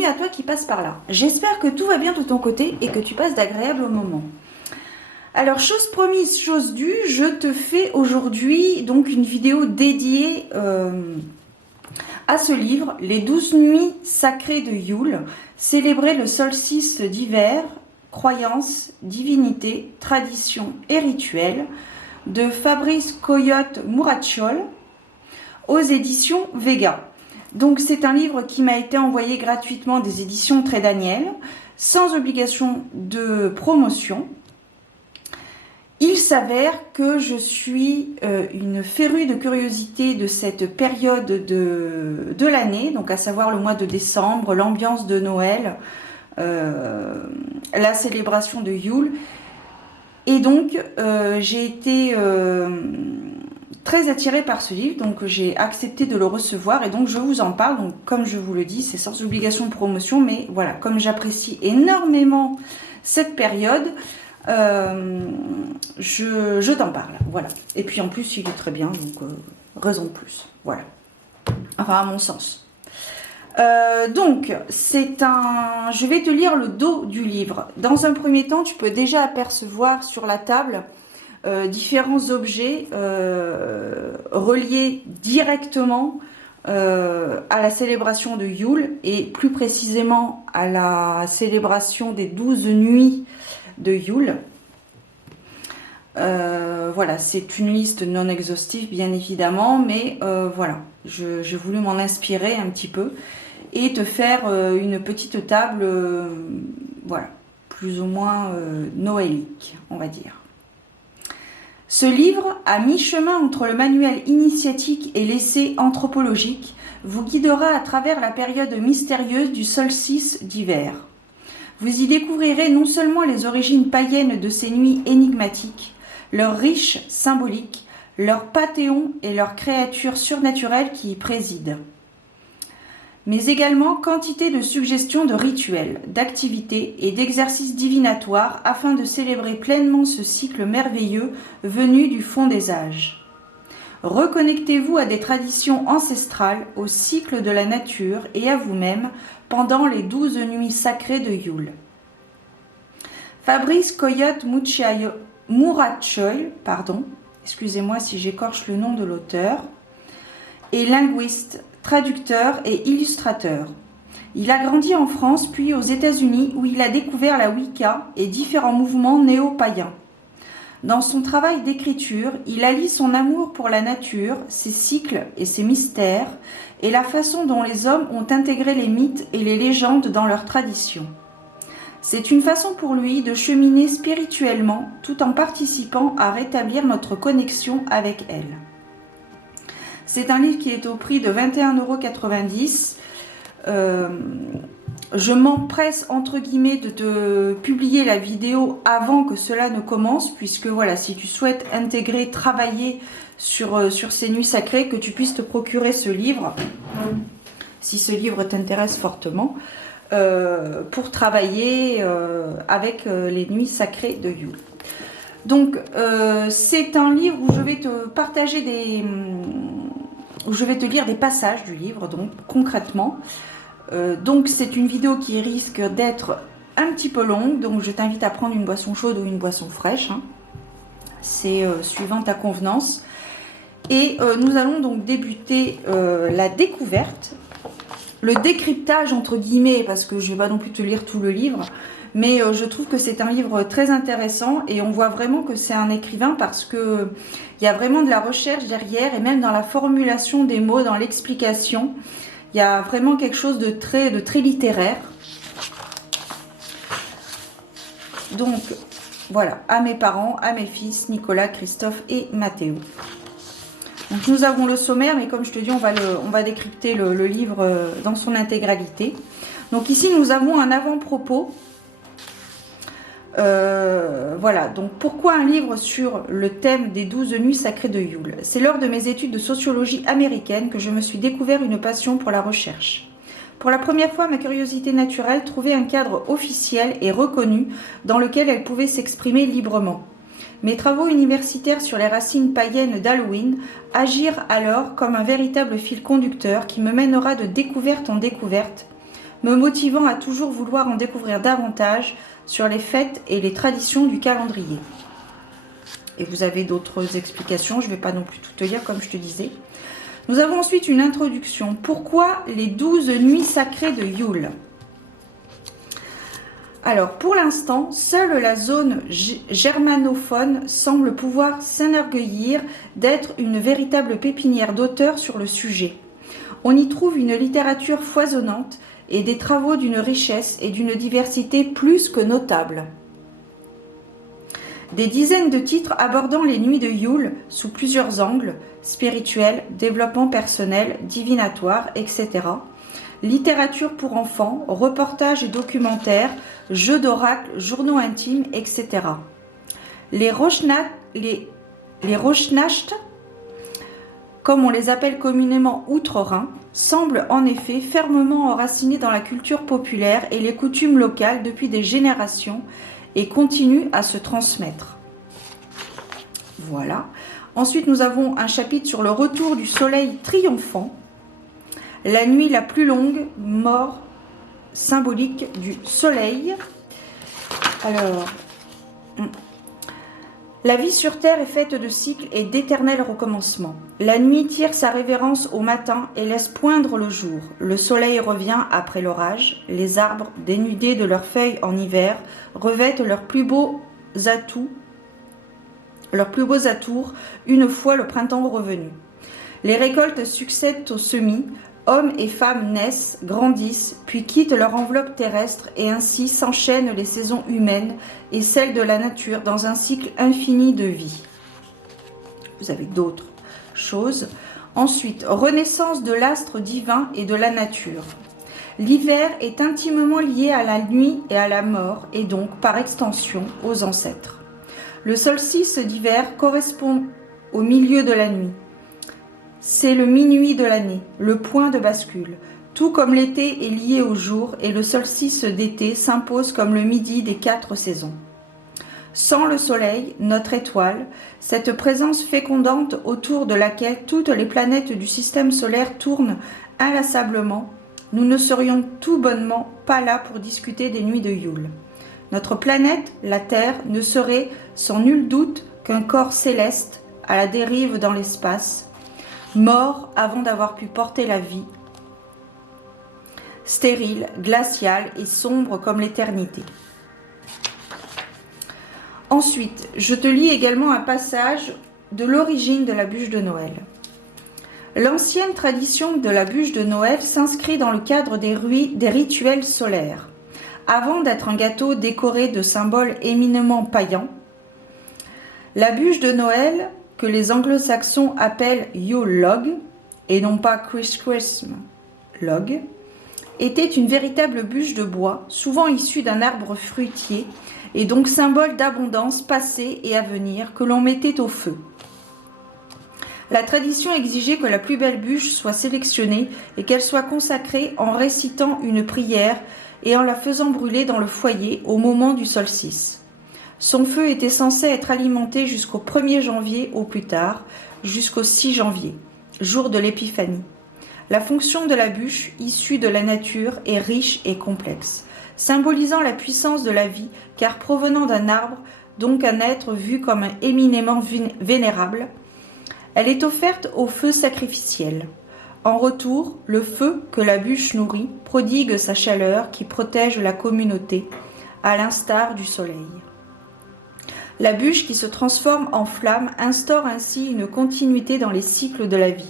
bienvenue à toi qui passe par là. J'espère que tout va bien de ton côté et que tu passes d'agréables moments. Alors, chose promise, chose due, je te fais aujourd'hui donc une vidéo dédiée à ce livre, Les 12 nuits sacrées de Yule, célébrer le solstice d'hiver, croyances, divinités, traditions et rituels, de Fabrice Coyote-Mourachol, aux éditions Vega. Donc c'est un livre qui m'a été envoyé gratuitement des éditions Très Daniel, sans obligation de promotion. Il s'avère que je suis une férue de curiosité de cette période de l'année, donc à savoir le mois de décembre, l'ambiance de Noël, la célébration de Yule. Et donc j'ai été très attirée par ce livre, donc j'ai accepté de le recevoir et donc je vous en parle. Donc comme je vous le dis, c'est sans obligation de promotion, mais voilà, comme j'apprécie énormément cette période, je t'en parle, voilà. Et puis en plus il est très bien, donc raison de plus, voilà. Enfin à mon sens. Donc je vais te lire le dos du livre. Dans un premier temps, tu peux déjà apercevoir sur la table différents objets reliés directement à la célébration de Yule et plus précisément à la célébration des 12 nuits de Yule. Voilà, c'est une liste non exhaustive bien évidemment, mais voilà, j'ai voulu m'en inspirer un petit peu et te faire une petite table, voilà, plus ou moins noélique, on va dire. Ce livre, à mi-chemin entre le manuel initiatique et l'essai anthropologique, vous guidera à travers la période mystérieuse du solstice d'hiver. Vous y découvrirez non seulement les origines païennes de ces nuits énigmatiques, leur riche symbolique, leur panthéon et leurs créatures surnaturelles qui y président, mais également quantité de suggestions de rituels, d'activités et d'exercices divinatoires afin de célébrer pleinement ce cycle merveilleux venu du fond des âges. Reconnectez-vous à des traditions ancestrales, au cycle de la nature et à vous-même pendant les 12 nuits sacrées de Yule. Fabrice Coyote-Mourachol, excusez-moi si j'écorche le nom de l'auteur, est linguiste, traducteur et illustrateur. Il a grandi en France puis aux États-Unis où il a découvert la Wicca et différents mouvements néo-païens. Dans son travail d'écriture, il allie son amour pour la nature, ses cycles et ses mystères, et la façon dont les hommes ont intégré les mythes et les légendes dans leurs traditions. C'est une façon pour lui de cheminer spirituellement tout en participant à rétablir notre connexion avec elle. C'est un livre qui est au prix de 21,90 €. Je m'empresse entre guillemets de te publier la vidéo avant que cela ne commence, puisque voilà, si tu souhaites intégrer, travailler sur ces nuits sacrées, que tu puisses te procurer ce livre, si ce livre t'intéresse fortement, pour travailler avec les nuits sacrées de Yule. Donc c'est un livre où je vais te partager où je vais te lire des passages du livre, donc concrètement. Donc c'est une vidéo qui risque d'être un petit peu longue, donc je t'invite à prendre une boisson chaude ou une boisson fraîche, hein. C'est suivant ta convenance. Et nous allons donc débuter la découverte, le décryptage entre guillemets, parce que je ne vais pas non plus te lire tout le livre, mais je trouve que c'est un livre très intéressant et on voit vraiment que c'est un écrivain parce que il y a vraiment de la recherche derrière et même dans la formulation des mots, dans l'explication. Il y a vraiment quelque chose de très littéraire. Donc, voilà, à mes parents, à mes fils, Nicolas, Christophe et Mathéo. Donc, nous avons le sommaire, mais comme je te dis, on va décrypter le livre dans son intégralité. Donc, ici, nous avons un avant-propos. Voilà, donc pourquoi un livre sur le thème des 12 nuits sacrées de Yule? C'est lors de mes études de sociologie américaine que je me suis découvert une passion pour la recherche. Pour la première fois, ma curiosité naturelle trouvait un cadre officiel et reconnu dans lequel elle pouvait s'exprimer librement. Mes travaux universitaires sur les racines païennes d'Halloween agirent alors comme un véritable fil conducteur qui me mènera de découverte en découverte, me motivant à toujours vouloir en découvrir davantage sur les fêtes et les traditions du calendrier. Et vous avez d'autres explications, je ne vais pas non plus tout te lire comme je te disais. Nous avons ensuite une introduction. Pourquoi les 12 nuits sacrées de Yule? Alors, pour l'instant, seule la zone germanophone semble pouvoir s'enorgueillir d'être une véritable pépinière d'auteurs sur le sujet. On y trouve une littérature foisonnante et des travaux d'une richesse et d'une diversité plus que notables. Des dizaines de titres abordant les nuits de Yule sous plusieurs angles, spirituels, développement personnel, divinatoire, etc. Littérature pour enfants, reportages et documentaires, jeux d'oracle, journaux intimes, etc. Les Rauschnacht, comme on les appelle communément outre-Rhin, semblent en effet fermement enracinés dans la culture populaire et les coutumes locales depuis des générations et continuent à se transmettre. Voilà. Ensuite, nous avons un chapitre sur le retour du soleil triomphant. La nuit la plus longue, mort symbolique du soleil. Alors, la vie sur Terre est faite de cycles et d'éternels recommencements. La nuit tire sa révérence au matin et laisse poindre le jour. Le soleil revient après l'orage. Les arbres, dénudés de leurs feuilles en hiver, revêtent leurs plus beaux atours une fois le printemps revenu. Les récoltes succèdent aux semis. Hommes et femmes naissent, grandissent, puis quittent leur enveloppe terrestre et ainsi s'enchaînent les saisons humaines et celles de la nature dans un cycle infini de vie. Vous avez d'autres choses. Ensuite, renaissance de l'astre divin et de la nature. L'hiver est intimement lié à la nuit et à la mort et donc, par extension, aux ancêtres. Le solstice d'hiver correspond au milieu de la nuit. C'est le minuit de l'année, le point de bascule. Tout comme l'été est lié au jour et le solstice d'été s'impose comme le midi des 4 saisons. Sans le soleil, notre étoile, cette présence fécondante autour de laquelle toutes les planètes du système solaire tournent inlassablement, nous ne serions tout bonnement pas là pour discuter des nuits de Yule. Notre planète, la Terre, ne serait sans nul doute qu'un corps céleste à la dérive dans l'espace, mort avant d'avoir pu porter la vie, stérile, glaciale et sombre comme l'éternité. Ensuite, je te lis également un passage de l'origine de la bûche de Noël. L'ancienne tradition de la bûche de Noël s'inscrit dans le cadre des rituels solaires. Avant d'être un gâteau décoré de symboles éminemment païens, la bûche de Noël, que les anglo-saxons appellent Yule log, et non pas Christmas log, était une véritable bûche de bois, souvent issue d'un arbre fruitier, et donc symbole d'abondance passée et à venir, que l'on mettait au feu. La tradition exigeait que la plus belle bûche soit sélectionnée et qu'elle soit consacrée en récitant une prière et en la faisant brûler dans le foyer au moment du solstice. Son feu était censé être alimenté jusqu'au 1er janvier au plus tard, jusqu'au 6 janvier, jour de l'épiphanie. La fonction de la bûche, issue de la nature, est riche et complexe, symbolisant la puissance de la vie, car provenant d'un arbre, donc un être vu comme éminemment vénérable, elle est offerte au feu sacrificiel. En retour, le feu que la bûche nourrit prodigue sa chaleur qui protège la communauté, à l'instar du soleil. La bûche qui se transforme en flamme instaure ainsi une continuité dans les cycles de la vie.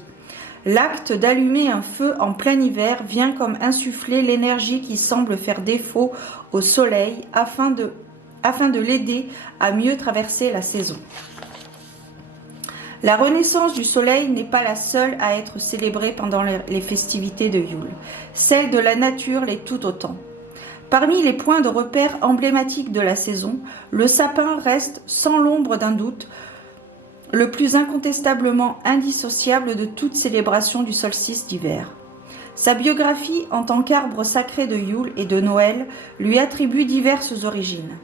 L'acte d'allumer un feu en plein hiver vient comme insuffler l'énergie qui semble faire défaut au soleil afin de l'aider à mieux traverser la saison. La renaissance du soleil n'est pas la seule à être célébrée pendant les festivités de Yule. Celle de la nature l'est tout autant. Parmi les points de repère emblématiques de la saison, le sapin reste sans l'ombre d'un doute le plus incontestablement indissociable de toute célébration du solstice d'hiver. Sa biographie en tant qu'arbre sacré de Yule et de Noël lui attribue diverses origines.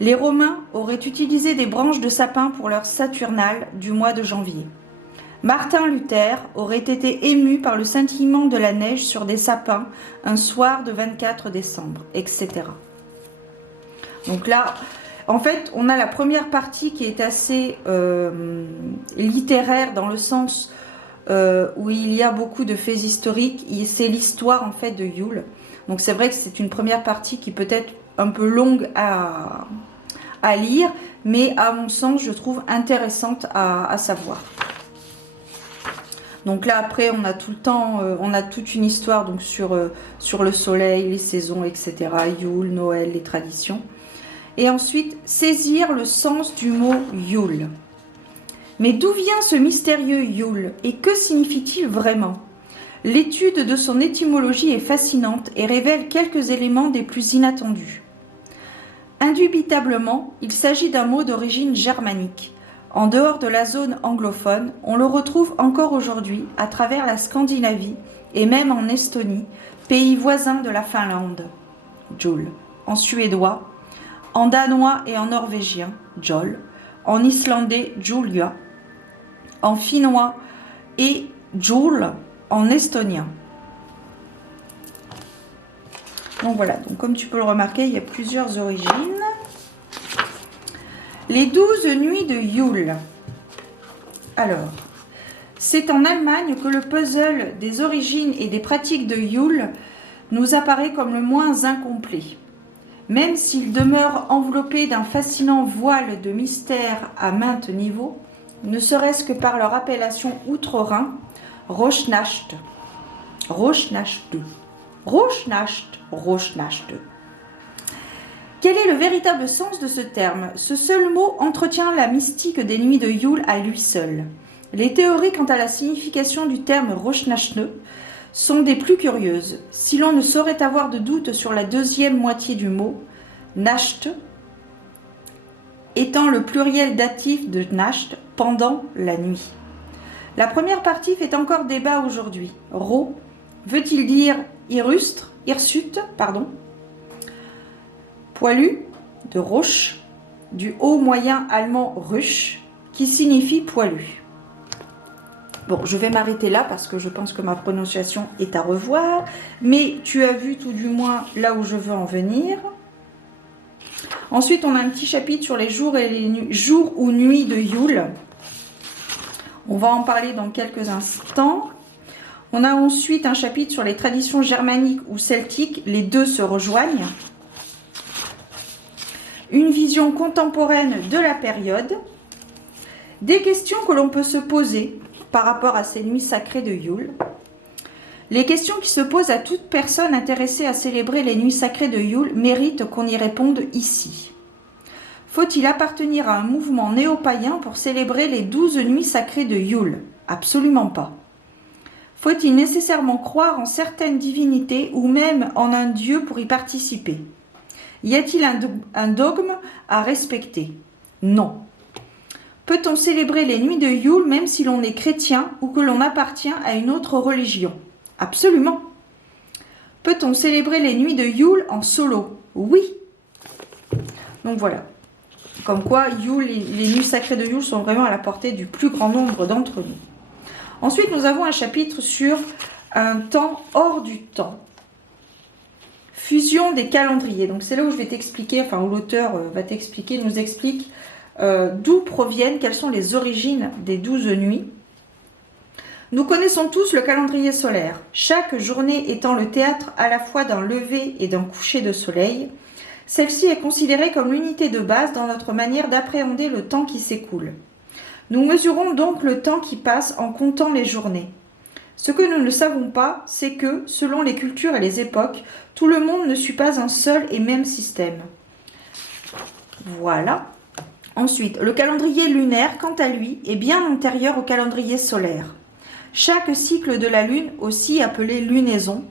Les Romains auraient utilisé des branches de sapin pour leur Saturnale du mois de janvier. Martin Luther aurait été ému par le scintillement de la neige sur des sapins un soir de 24 décembre, etc. Donc là, en fait, on a la première partie qui est assez littéraire dans le sens où il y a beaucoup de faits historiques. C'est l'histoire en fait de Yule. Donc c'est vrai que c'est une première partie qui peut être un peu longue à lire, mais à mon sens, je trouve intéressante à savoir. Donc là, après, on a tout le temps, on a toute une histoire donc sur le soleil, les saisons, etc. Yule, Noël, les traditions. Et ensuite, saisir le sens du mot Yule. Mais d'où vient ce mystérieux Yule et que signifie-t-il vraiment? L'étude de son étymologie est fascinante et révèle quelques éléments des plus inattendus. Indubitablement, il s'agit d'un mot d'origine germanique. En dehors de la zone anglophone, on le retrouve encore aujourd'hui à travers la Scandinavie et même en Estonie, pays voisin de la Finlande, Jul, en suédois, en danois et en norvégien, Jol, en islandais, Julia, en finnois et Jul en estonien. Donc voilà, donc comme tu peux le remarquer, il y a plusieurs origines. Les 12 nuits de Yule. Alors, c'est en Allemagne que le puzzle des origines et des pratiques de Yule nous apparaît comme le moins incomplet. Même s'il demeure enveloppé d'un fascinant voile de mystère à maintes niveaux, ne serait-ce que par leur appellation outre-Rhin, Rauchnacht. Rauchnacht. Rauchnacht. Rauchnacht. Quel est le véritable sens de ce terme? Ce seul mot entretient la mystique des nuits de Yule à lui seul. Les théories quant à la signification du terme Rauchnacht sont des plus curieuses. Si l'on ne saurait avoir de doute sur la deuxième moitié du mot, Nacht, étant le pluriel datif de Nacht, pendant la nuit. La première partie fait encore débat aujourd'hui. Ro veut-il dire hirsute, poilu, de roche, du haut moyen allemand ruche, qui signifie poilu. Bon, je vais m'arrêter là parce que je pense que ma prononciation est à revoir, mais tu as vu tout du moins là où je veux en venir. Ensuite, on a un petit chapitre sur les jours et les jours ou nuits de Yule. On va en parler dans quelques instants. On a ensuite un chapitre sur les traditions germaniques ou celtiques, les deux se rejoignent. Une vision contemporaine de la période. Des questions que l'on peut se poser par rapport à ces nuits sacrées de Yule. Les questions qui se posent à toute personne intéressée à célébrer les nuits sacrées de Yule méritent qu'on y réponde ici. Faut-il appartenir à un mouvement néo-païen pour célébrer les 12 nuits sacrées de Yule? Absolument pas. Faut-il nécessairement croire en certaines divinités ou même en un dieu pour y participer? Y a-t-il un dogme à respecter? Non. Peut-on célébrer les nuits de Yule même si l'on est chrétien ou que l'on appartient à une autre religion? Absolument. Peut-on célébrer les nuits de Yule en solo? Oui. Donc voilà. Comme quoi, Yule, les nuits sacrées de Yule sont vraiment à la portée du plus grand nombre d'entre nous. Ensuite, nous avons un chapitre sur un temps hors du temps. Fusion des calendriers. Donc c'est là où je vais t'expliquer, enfin où l'auteur va t'expliquer, nous explique d'où proviennent, quelles sont les origines des 12 nuits. Nous connaissons tous le calendrier solaire, chaque journée étant le théâtre à la fois d'un lever et d'un coucher de soleil. Celle-ci est considérée comme l'unité de base dans notre manière d'appréhender le temps qui s'écoule. Nous mesurons donc le temps qui passe en comptant les journées. Ce que nous ne savons pas, c'est que, selon les cultures et les époques, tout le monde ne suit pas un seul et même système. Voilà. Ensuite, le calendrier lunaire, quant à lui, est bien antérieur au calendrier solaire. Chaque cycle de la Lune, aussi appelé lunaison,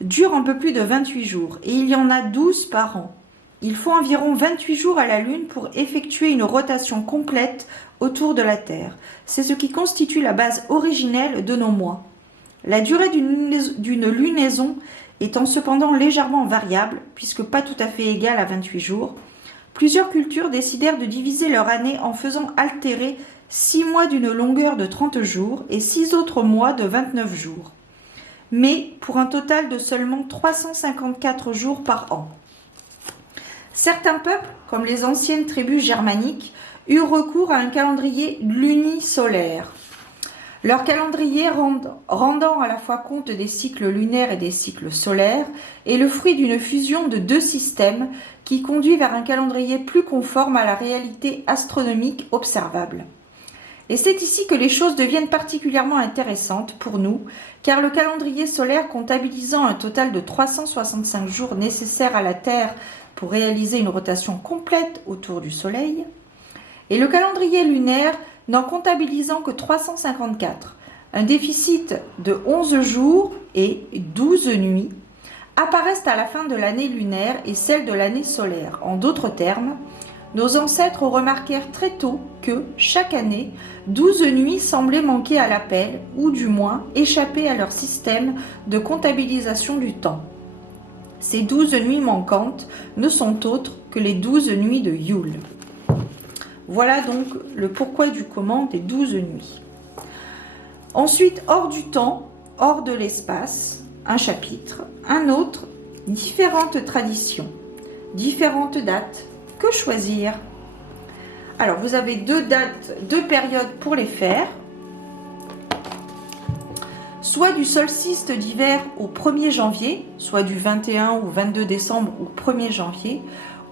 dure un peu plus de 28 jours et il y en a 12 par an. Il faut environ 28 jours à la Lune pour effectuer une rotation complète autour de la Terre. C'est ce qui constitue la base originelle de nos mois. La durée d'une lunaison étant cependant légèrement variable, puisque pas tout à fait égale à 28 jours, plusieurs cultures décidèrent de diviser leur année en faisant altérer 6 mois d'une longueur de 30 jours et 6 autres mois de 29 jours, mais pour un total de seulement 354 jours par an. Certains peuples, comme les anciennes tribus germaniques, eurent recours à un calendrier lunisolaire. Leur calendrier, rendant à la fois compte des cycles lunaires et des cycles solaires, est le fruit d'une fusion de deux systèmes qui conduit vers un calendrier plus conforme à la réalité astronomique observable. Et c'est ici que les choses deviennent particulièrement intéressantes pour nous, car le calendrier solaire comptabilisant un total de 365 jours nécessaires à la Terre pour réaliser une rotation complète autour du Soleil, et le calendrier lunaire n'en comptabilisant que 354, un déficit de 11 jours et 12 nuits, apparaissent à la fin de l'année lunaire et celle de l'année solaire. En d'autres termes, nos ancêtres remarquèrent très tôt que, chaque année, 12 nuits semblaient manquer à l'appel, ou du moins échapper à leur système de comptabilisation du temps. Ces 12 nuits manquantes ne sont autres que les 12 nuits de Yule. Voilà donc le pourquoi du comment des 12 nuits. Ensuite, hors du temps, hors de l'espace, un chapitre, un autre, différentes traditions, différentes dates. Que choisir? Alors, vous avez 2 dates, 2 périodes pour les faire. Soit du solstice d'hiver au 1er janvier, soit du 21 ou 22 décembre au 1er janvier,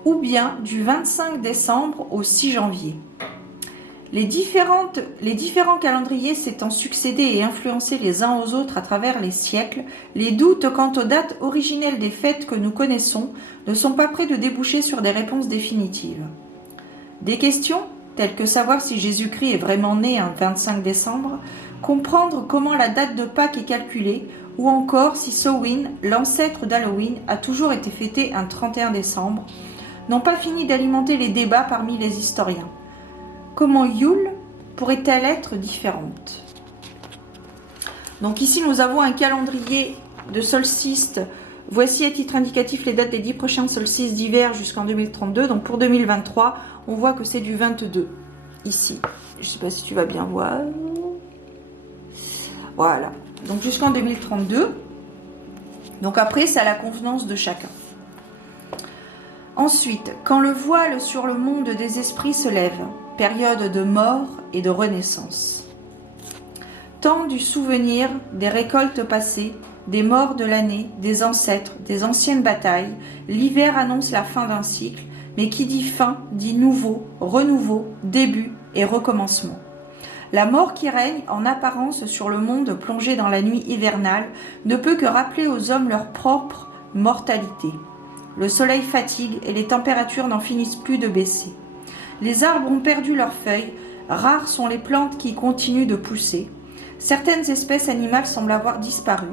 ou bien du 25 décembre au 6 janvier. Les différents calendriers s'étant succédés et influencés les uns aux autres à travers les siècles, les doutes quant aux dates originelles des fêtes que nous connaissons ne sont pas près de déboucher sur des réponses définitives. Des questions, telles que savoir si Jésus-Christ est vraiment né un 25 décembre, comprendre comment la date de Pâques est calculée, ou encore si Samhain, l'ancêtre d'Halloween, a toujours été fêté un 31 décembre, n'ont pas fini d'alimenter les débats parmi les historiens. Comment Yule pourrait-elle être différente? Donc ici, nous avons un calendrier de solstice. Voici à titre indicatif les dates des 10 prochains solstices d'hiver jusqu'en 2032. Donc pour 2023, on voit que c'est du 22, ici. Je ne sais pas si tu vas bien voir. Voilà. Donc jusqu'en 2032. Donc après, c'est à la convenance de chacun. Ensuite, quand le voile sur le monde des esprits se lève, période de mort et de renaissance. Temps du souvenir des récoltes passées, des morts de l'année, des ancêtres, des anciennes batailles, l'hiver annonce la fin d'un cycle, mais qui dit fin dit nouveau, renouveau, début et recommencement. La mort qui règne en apparence sur le monde plongé dans la nuit hivernale ne peut que rappeler aux hommes leur propre mortalité. Le soleil fatigue et les températures n'en finissent plus de baisser. Les arbres ont perdu leurs feuilles, rares sont les plantes qui continuent de pousser. Certaines espèces animales semblent avoir disparu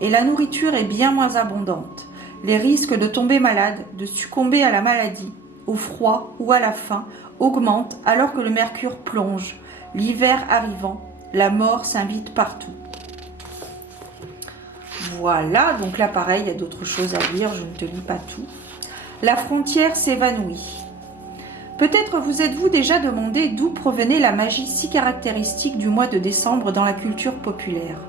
et la nourriture est bien moins abondante. Les risques de tomber malade, de succomber à la maladie, au froid ou à la faim augmentent alors que le mercure plonge. L'hiver arrivant, la mort s'invite partout. Voilà, donc là pareil, il y a d'autres choses à lire, je ne te lis pas tout. La frontière s'évanouit. Peut-être vous êtes-vous déjà demandé d'où provenait la magie si caractéristique du mois de décembre dans la culture populaire.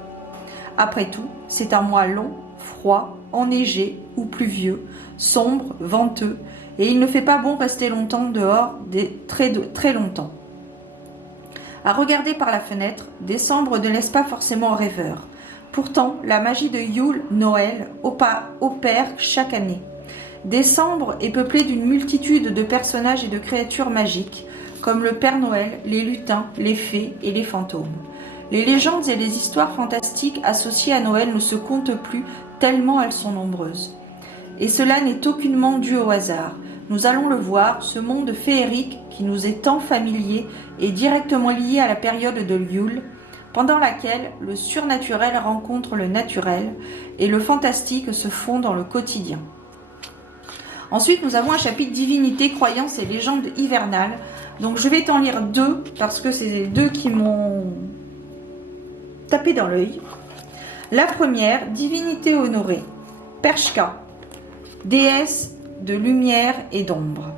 Après tout, c'est un mois long, froid, enneigé ou pluvieux, sombre, venteux, et il ne fait pas bon rester longtemps dehors, très longtemps. À regarder par la fenêtre, décembre ne laisse pas forcément rêveur. Pourtant, la magie de Yule, Noël, opère chaque année. Décembre est peuplé d'une multitude de personnages et de créatures magiques, comme le Père Noël, les lutins, les fées et les fantômes. Les légendes et les histoires fantastiques associées à Noël ne se comptent plus tellement elles sont nombreuses. Et cela n'est aucunement dû au hasard. Nous allons le voir, ce monde féerique qui nous est tant familier est directement lié à la période de Yule, pendant laquelle le surnaturel rencontre le naturel et le fantastique se fond dans le quotidien. Ensuite, nous avons un chapitre divinité, croyances et légendes hivernales. Donc, je vais t'en lire 2 parce que c'est les 2 qui m'ont tapé dans l'œil. La première, divinité honorée, Perchka, déesse de lumière et d'ombre.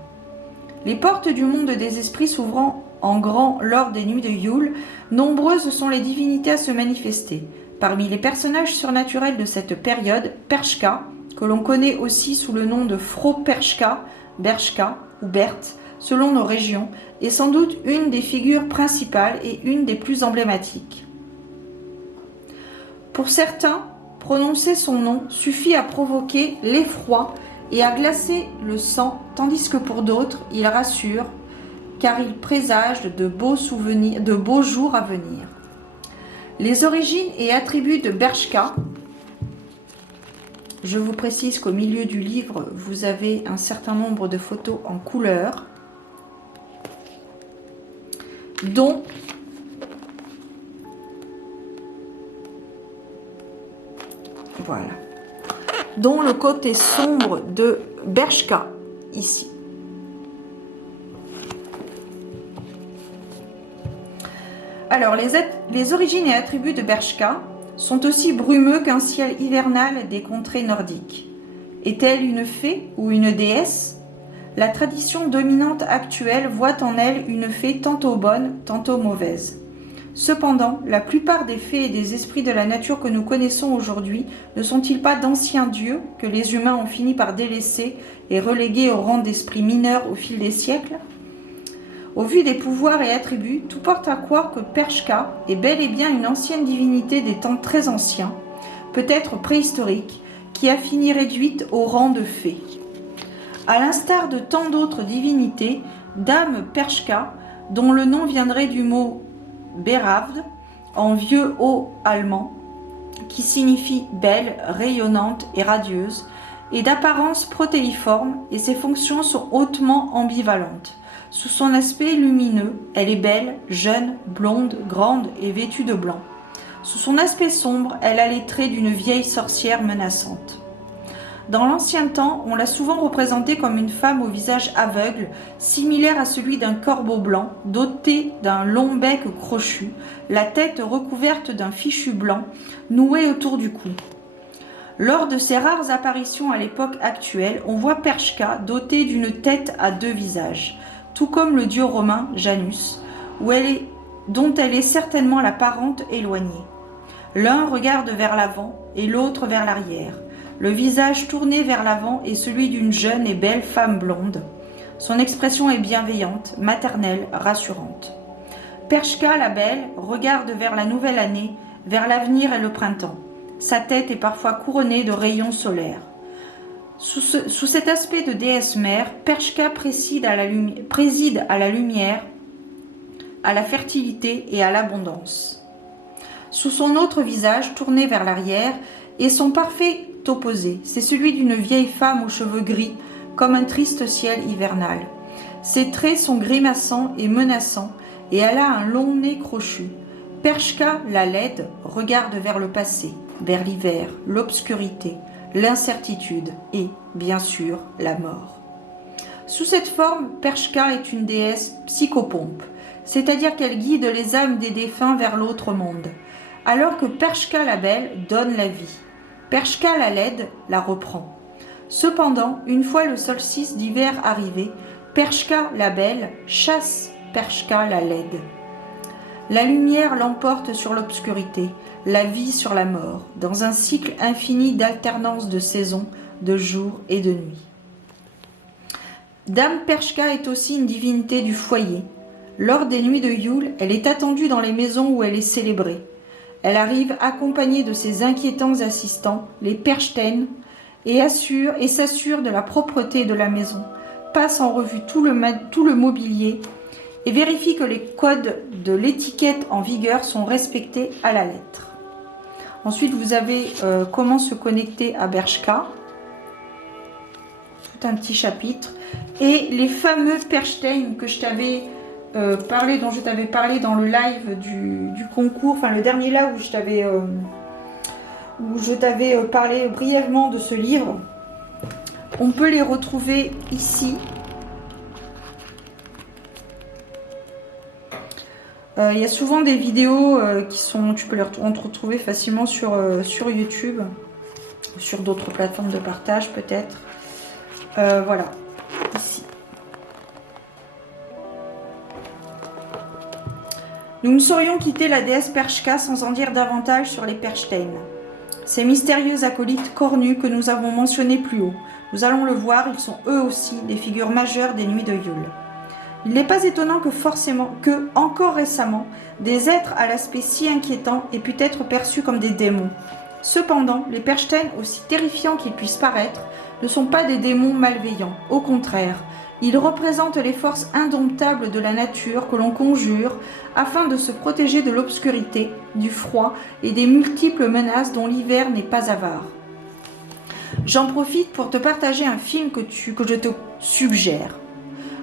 Les portes du monde des esprits s'ouvrant en grand lors des nuits de Yule, nombreuses sont les divinités à se manifester. Parmi les personnages surnaturels de cette période, Perchka, que l'on connaît aussi sous le nom de Fro-Perchka, Berchka ou Berthe, selon nos régions, est sans doute une des figures principales et une des plus emblématiques. Pour certains, prononcer son nom suffit à provoquer l'effroi et à glacer le sang, tandis que pour d'autres, il rassure, car il présage de beaux souvenirs, de beaux jours à venir. Les origines et attributs de Berchka. Je vous précise qu'au milieu du livre, vous avez un certain nombre de photos en couleur, dont voilà, dont le côté sombre de Berchka ici. Alors, les origines et attributs de Berchka sont aussi brumeux qu'un ciel hivernal des contrées nordiques. Est-elle une fée ou une déesse? La tradition dominante actuelle voit en elle une fée tantôt bonne, tantôt mauvaise. Cependant, la plupart des fées et des esprits de la nature que nous connaissons aujourd'hui ne sont-ils pas d'anciens dieux que les humains ont fini par délaisser et reléguer au rang d'esprits mineurs au fil des siècles? Au vu des pouvoirs et attributs, tout porte à croire que Perchka est bel et bien une ancienne divinité des temps très anciens, peut-être préhistorique, qui a fini réduite au rang de fée. À l'instar de tant d'autres divinités, Dame Perchka, dont le nom viendrait du mot Beravd, en vieux haut allemand, qui signifie belle, rayonnante et radieuse, est d'apparence protéiforme et ses fonctions sont hautement ambivalentes. Sous son aspect lumineux, elle est belle, jeune, blonde, grande et vêtue de blanc. Sous son aspect sombre, elle a les traits d'une vieille sorcière menaçante. Dans l'ancien temps, on l'a souvent représentée comme une femme au visage aveugle, similaire à celui d'un corbeau blanc, dotée d'un long bec crochu, la tête recouverte d'un fichu blanc, noué autour du cou. Lors de ces rares apparitions à l'époque actuelle, on voit Perchka dotée d'une tête à deux visages, tout comme le dieu romain Janus, dont elle est certainement la parente éloignée. L'un regarde vers l'avant et l'autre vers l'arrière. Le visage tourné vers l'avant est celui d'une jeune et belle femme blonde. Son expression est bienveillante, maternelle, rassurante. Perchka, la belle, regarde vers la nouvelle année, vers l'avenir et le printemps. Sa tête est parfois couronnée de rayons solaires. Sous cet aspect de déesse mère, Perchka préside à la lumière, à la fertilité et à l'abondance. Sous son autre visage, tourné vers l'arrière, est son parfait opposé. C'est celui d'une vieille femme aux cheveux gris, comme un triste ciel hivernal. Ses traits sont grimaçants et menaçants, et elle a un long nez crochu. Perchka, la laide, regarde vers le passé, vers l'hiver, l'obscurité, l'incertitude et, bien sûr, la mort. Sous cette forme, Perchka est une déesse psychopompe, c'est-à-dire qu'elle guide les âmes des défunts vers l'autre monde, alors que Perchka la belle donne la vie. Perchka la laide la reprend. Cependant, une fois le solstice d'hiver arrivé, Perchka la belle chasse Perchka la laide. La lumière l'emporte sur l'obscurité, la vie sur la mort, dans un cycle infini d'alternance de saisons, de jours et de nuits. Dame Perchka est aussi une divinité du foyer. Lors des nuits de Yule, elle est attendue dans les maisons où elle est célébrée. Elle arrive accompagnée de ses inquiétants assistants, les Perchten, et s'assure de la propreté de la maison, passe en revue tout le mobilier et vérifie que les codes de l'étiquette en vigueur sont respectés à la lettre. Ensuite, vous avez comment se connecter à Berchka, tout un petit chapitre, et les fameux Perchten que je t'avais dont je t'avais parlé dans le live du concours, enfin le dernier là où je t'avais parlé brièvement de ce livre. On peut les retrouver ici. Il y a souvent des vidéos tu peux les retrouver facilement sur YouTube, sur d'autres plateformes de partage peut-être. Voilà, ici. Nous ne saurions quitter la déesse Perchka sans en dire davantage sur les Perchtaines. Ces mystérieux acolytes cornus que nous avons mentionnés plus haut. Nous allons le voir, ils sont eux aussi des figures majeures des nuits de Yule. Il n'est pas étonnant que, encore récemment, des êtres à l'aspect si inquiétant aient pu être perçus comme des démons. Cependant, les Perchtaines, aussi terrifiants qu'ils puissent paraître, ne sont pas des démons malveillants. Au contraire, ils représentent les forces indomptables de la nature que l'on conjure afin de se protéger de l'obscurité, du froid et des multiples menaces dont l'hiver n'est pas avare. J'en profite pour te partager un film que je te suggère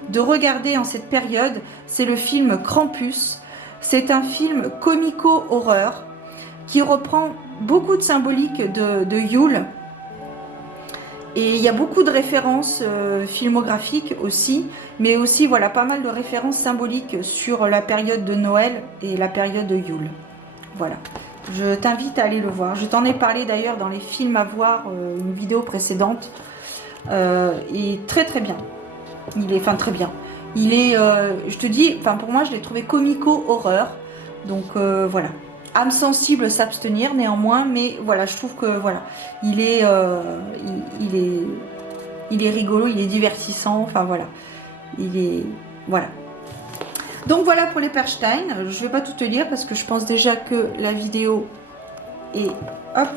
de regarder en cette période, c'est le film Krampus. C'est un film comico-horreur qui reprend beaucoup de symbolique de Yule. Et il y a beaucoup de références filmographiques aussi, mais aussi voilà, pas mal de références symboliques sur la période de Noël et la période de Yule. Voilà, je t'invite à aller le voir. Je t'en ai parlé d'ailleurs dans les films à voir, une vidéo précédente. Et très très bien. Il est, très bien. Il est, je te dis, pour moi, je l'ai trouvé comico-horreur. Donc voilà. Âme sensible s'abstenir néanmoins, mais voilà, je trouve que voilà, il est rigolo, il est divertissant. Enfin voilà, voilà. Donc voilà pour les Perchtaines. Je vais pas tout te lire parce que je pense déjà que la vidéo est hop.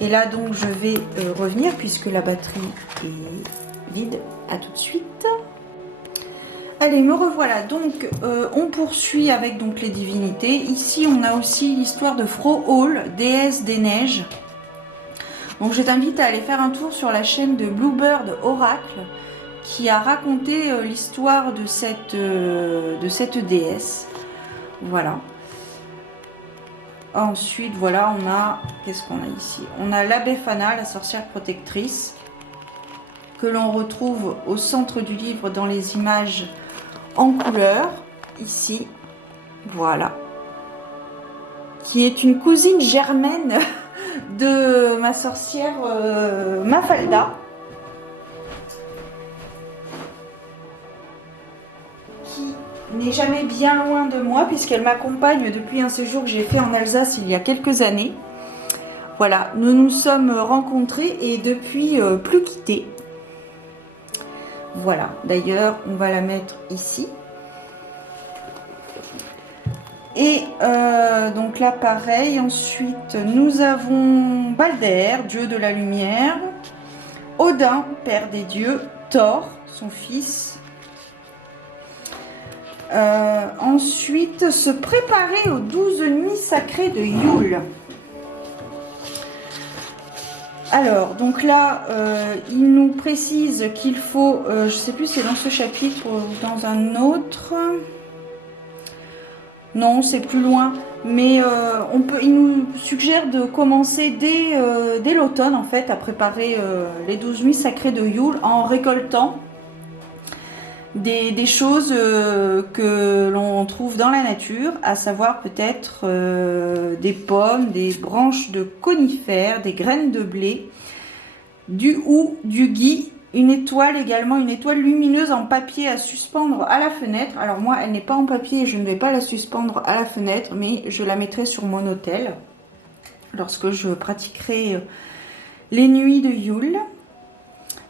Et là donc je vais revenir puisque la batterie est vide. À tout de suite. Allez, me revoilà. Donc, on poursuit avec donc les divinités. Ici, on a aussi l'histoire de Frohol, déesse des neiges. Donc, je t'invite à aller faire un tour sur la chaîne de Bluebird Oracle, qui a raconté l'histoire de cette déesse. Voilà. Ensuite, voilà, on a... Qu'est-ce qu'on a ici? On a la Befana, la sorcière protectrice, que l'on retrouve au centre du livre dans les images en couleur, ici, voilà, qui est une cousine germaine de ma sorcière Mafalda, qui n'est jamais bien loin de moi puisqu'elle m'accompagne depuis un séjour que j'ai fait en Alsace il y a quelques années. Voilà, nous nous sommes rencontrés et depuis plus quittés. Voilà, d'ailleurs, on va la mettre ici. Et donc là, pareil. Ensuite, nous avons Balder, dieu de la lumière. Odin, père des dieux. Thor, son fils. Ensuite, se préparer aux 12 nuits sacrées de Yule. Alors, donc là, il nous précise qu'il faut, je ne sais plus si c'est dans ce chapitre ou dans un autre. Non, c'est plus loin. Mais il nous suggère de commencer dès l'automne, en fait, à préparer les 12 nuits sacrées de Yule en récoltant des choses que l'on trouve dans la nature, à savoir peut-être des pommes, des branches de conifères, des graines de blé, du hou, du gui, une étoile également, une étoile lumineuse en papier à suspendre à la fenêtre. Alors moi, elle n'est pas en papier, je ne vais pas la suspendre à la fenêtre, mais je la mettrai sur mon autel lorsque je pratiquerai les nuits de Yule.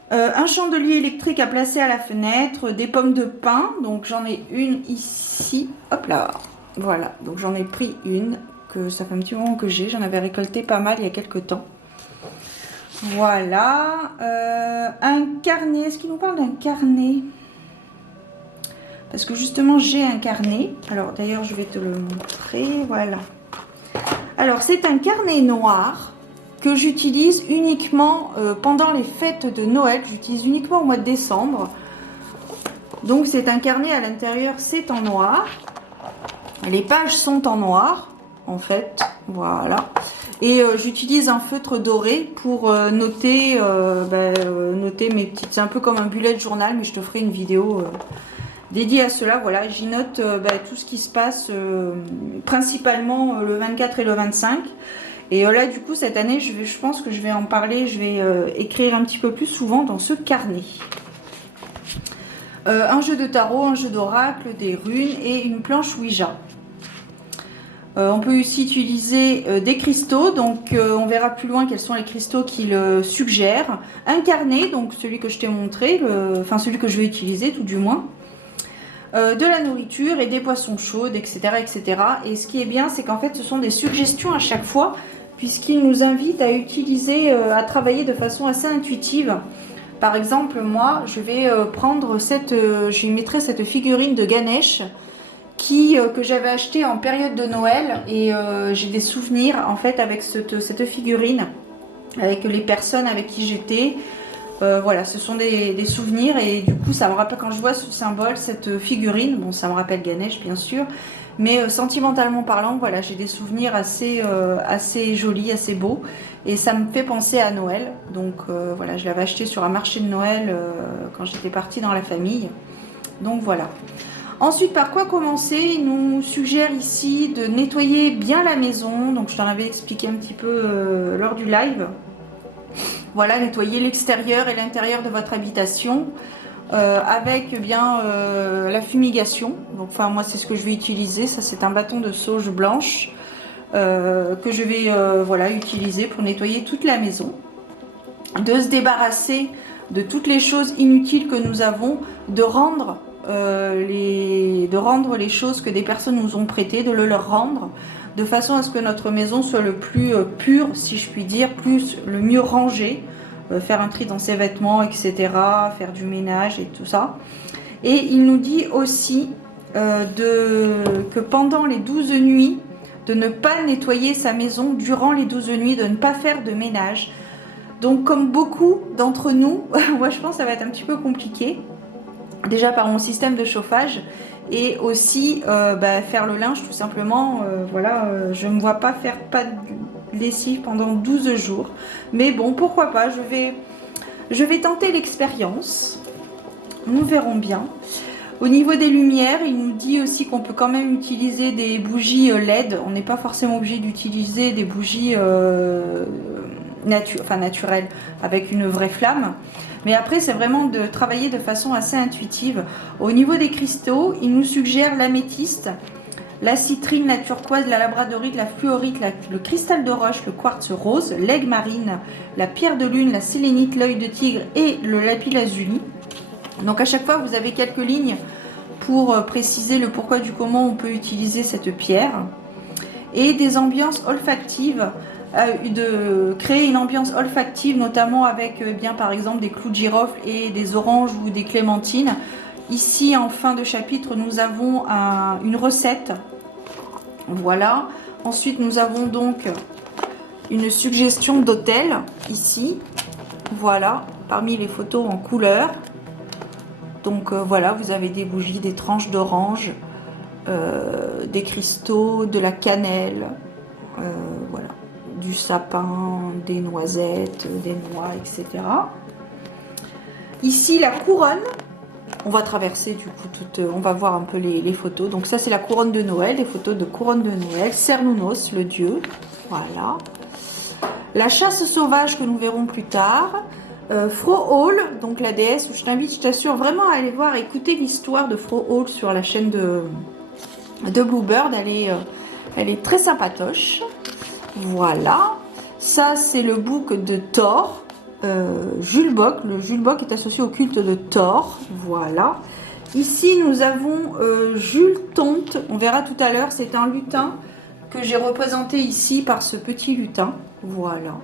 Un chandelier électrique à placer à la fenêtre, des pommes de pin, donc j'en ai une ici, hop là, voilà, donc j'en ai pris une, que ça fait un petit moment que j'ai, j'en avais récolté pas mal il y a quelques temps. Voilà, un carnet, est-ce qu'il nous parle d'un carnet? Parce que justement j'ai un carnet, alors d'ailleurs je vais te le montrer, voilà. Alors c'est un carnet noir, que j'utilise uniquement pendant les fêtes de Noël. J'utilise uniquement au mois de décembre. Donc c'est un carnet à l'intérieur, c'est en noir. Les pages sont en noir, en fait. Voilà. Et j'utilise un feutre doré pour noter mes petites... C'est un peu comme un bullet journal, mais je te ferai une vidéo dédiée à cela. Voilà, j'y note tout ce qui se passe, principalement le 24 et le 25. Et là, du coup, cette année, je pense que je vais en parler, je vais écrire un petit peu plus souvent dans ce carnet. Un jeu de tarot, un jeu d'oracle, des runes et une planche Ouija. On peut aussi utiliser des cristaux, donc on verra plus loin quels sont les cristaux qu'il suggère. Un carnet, donc celui que je t'ai montré, enfin celui que je vais utiliser tout du moins. De la nourriture et des boissons chaudes, etc. etc. Et ce qui est bien, c'est qu'en fait ce sont des suggestions à chaque fois, puisqu'il nous invite à utiliser, à travailler de façon assez intuitive. Par exemple, moi, je vais prendre je mettrai cette figurine de Ganesh que j'avais acheté en période de Noël et j'ai des souvenirs en fait avec cette figurine, avec les personnes avec qui j'étais. Voilà, ce sont des souvenirs et du coup ça me rappelle quand je vois ce symbole, cette figurine, bon ça me rappelle Ganesh bien sûr, mais sentimentalement parlant, voilà, j'ai des souvenirs assez jolis, assez beaux et ça me fait penser à Noël. Donc voilà, je l'avais acheté sur un marché de Noël quand j'étais partie dans la famille. Donc voilà. Ensuite, par quoi commencer? Il nous suggère ici de nettoyer bien la maison. Donc, je t'en avais expliqué un petit peu lors du live. Voilà, nettoyer l'extérieur et l'intérieur de votre habitation avec bien la fumigation. Donc, enfin, moi, c'est ce que je vais utiliser. Ça, c'est un bâton de sauge blanche que je vais voilà, utiliser pour nettoyer toute la maison. De se débarrasser de toutes les choses inutiles que nous avons, de rendre les choses que des personnes nous ont prêtées, de le leur rendre, de façon à ce que notre maison soit le plus pure, si je puis dire, le mieux rangée, faire un tri dans ses vêtements, etc., faire du ménage et tout ça. Et il nous dit aussi que pendant les 12 nuits, de ne pas nettoyer sa maison durant les 12 nuits, de ne pas faire de ménage. Donc comme beaucoup d'entre nous, moi je pense que ça va être un petit peu compliqué. Déjà par mon système de chauffage et aussi faire le linge tout simplement. Voilà, je ne me vois pas faire pas de lessive pendant 12 jours. Mais bon, pourquoi pas, je vais tenter l'expérience. Nous verrons bien. Au niveau des lumières, il nous dit aussi qu'on peut quand même utiliser des bougies LED. On n'est pas forcément obligé d'utiliser des bougies naturelles avec une vraie flamme. Mais après, c'est vraiment de travailler de façon assez intuitive. Au niveau des cristaux, il nous suggère l'améthyste, la citrine, la turquoise, la labradorite, la fluorite, le cristal de roche, le quartz rose, l'aigle marine, la pierre de lune, la sélénite, l'œil de tigre et le lapis lazuli. Donc à chaque fois, vous avez quelques lignes pour préciser le pourquoi du comment on peut utiliser cette pierre. Et des ambiances olfactives, de créer une ambiance olfactive, notamment avec bien par exemple des clous de girofle et des oranges ou des clémentines. Ici en fin de chapitre, nous avons une recette. Voilà. Ensuite, nous avons donc une suggestion d'hôtel ici. Voilà, parmi les photos en couleur. Donc voilà, vous avez des bougies, des tranches d'orange, des cristaux, de la cannelle, voilà, du sapin, des noisettes, des noix, etc. Ici, la couronne. On va traverser du coup on va voir un peu les photos. Donc ça, c'est la couronne de Noël, des photos de couronne de Noël. Cernunnos, le dieu. Voilà. La chasse sauvage que nous verrons plus tard. Frohol, donc la déesse, je t'invite, je t'assure vraiment à aller voir, écouter l'histoire de Frohol sur la chaîne de Bluebird. Elle est très sympatoche. Voilà. Ça, c'est le bouc de Thor. Julbok. Le Julbok est associé au culte de Thor. Voilà. Ici, nous avons Jules Tonte. On verra tout à l'heure. C'est un lutin que j'ai représenté ici par ce petit lutin. Voilà.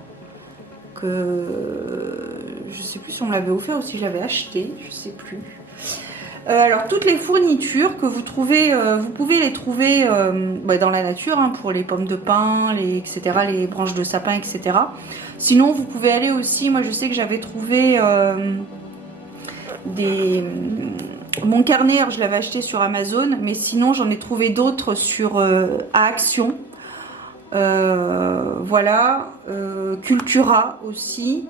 Je ne sais plus si on me l'avait offert ou si je l'avais acheté. Je ne sais plus. Alors, toutes les fournitures que vous trouvez, vous pouvez les trouver dans la nature, hein, pour les pommes de pin, etc., les branches de sapin, etc. Sinon, vous pouvez aller aussi, moi je sais que j'avais trouvé mon carnet, alors je l'avais acheté sur Amazon, mais sinon j'en ai trouvé d'autres à Action. Voilà, Cultura aussi.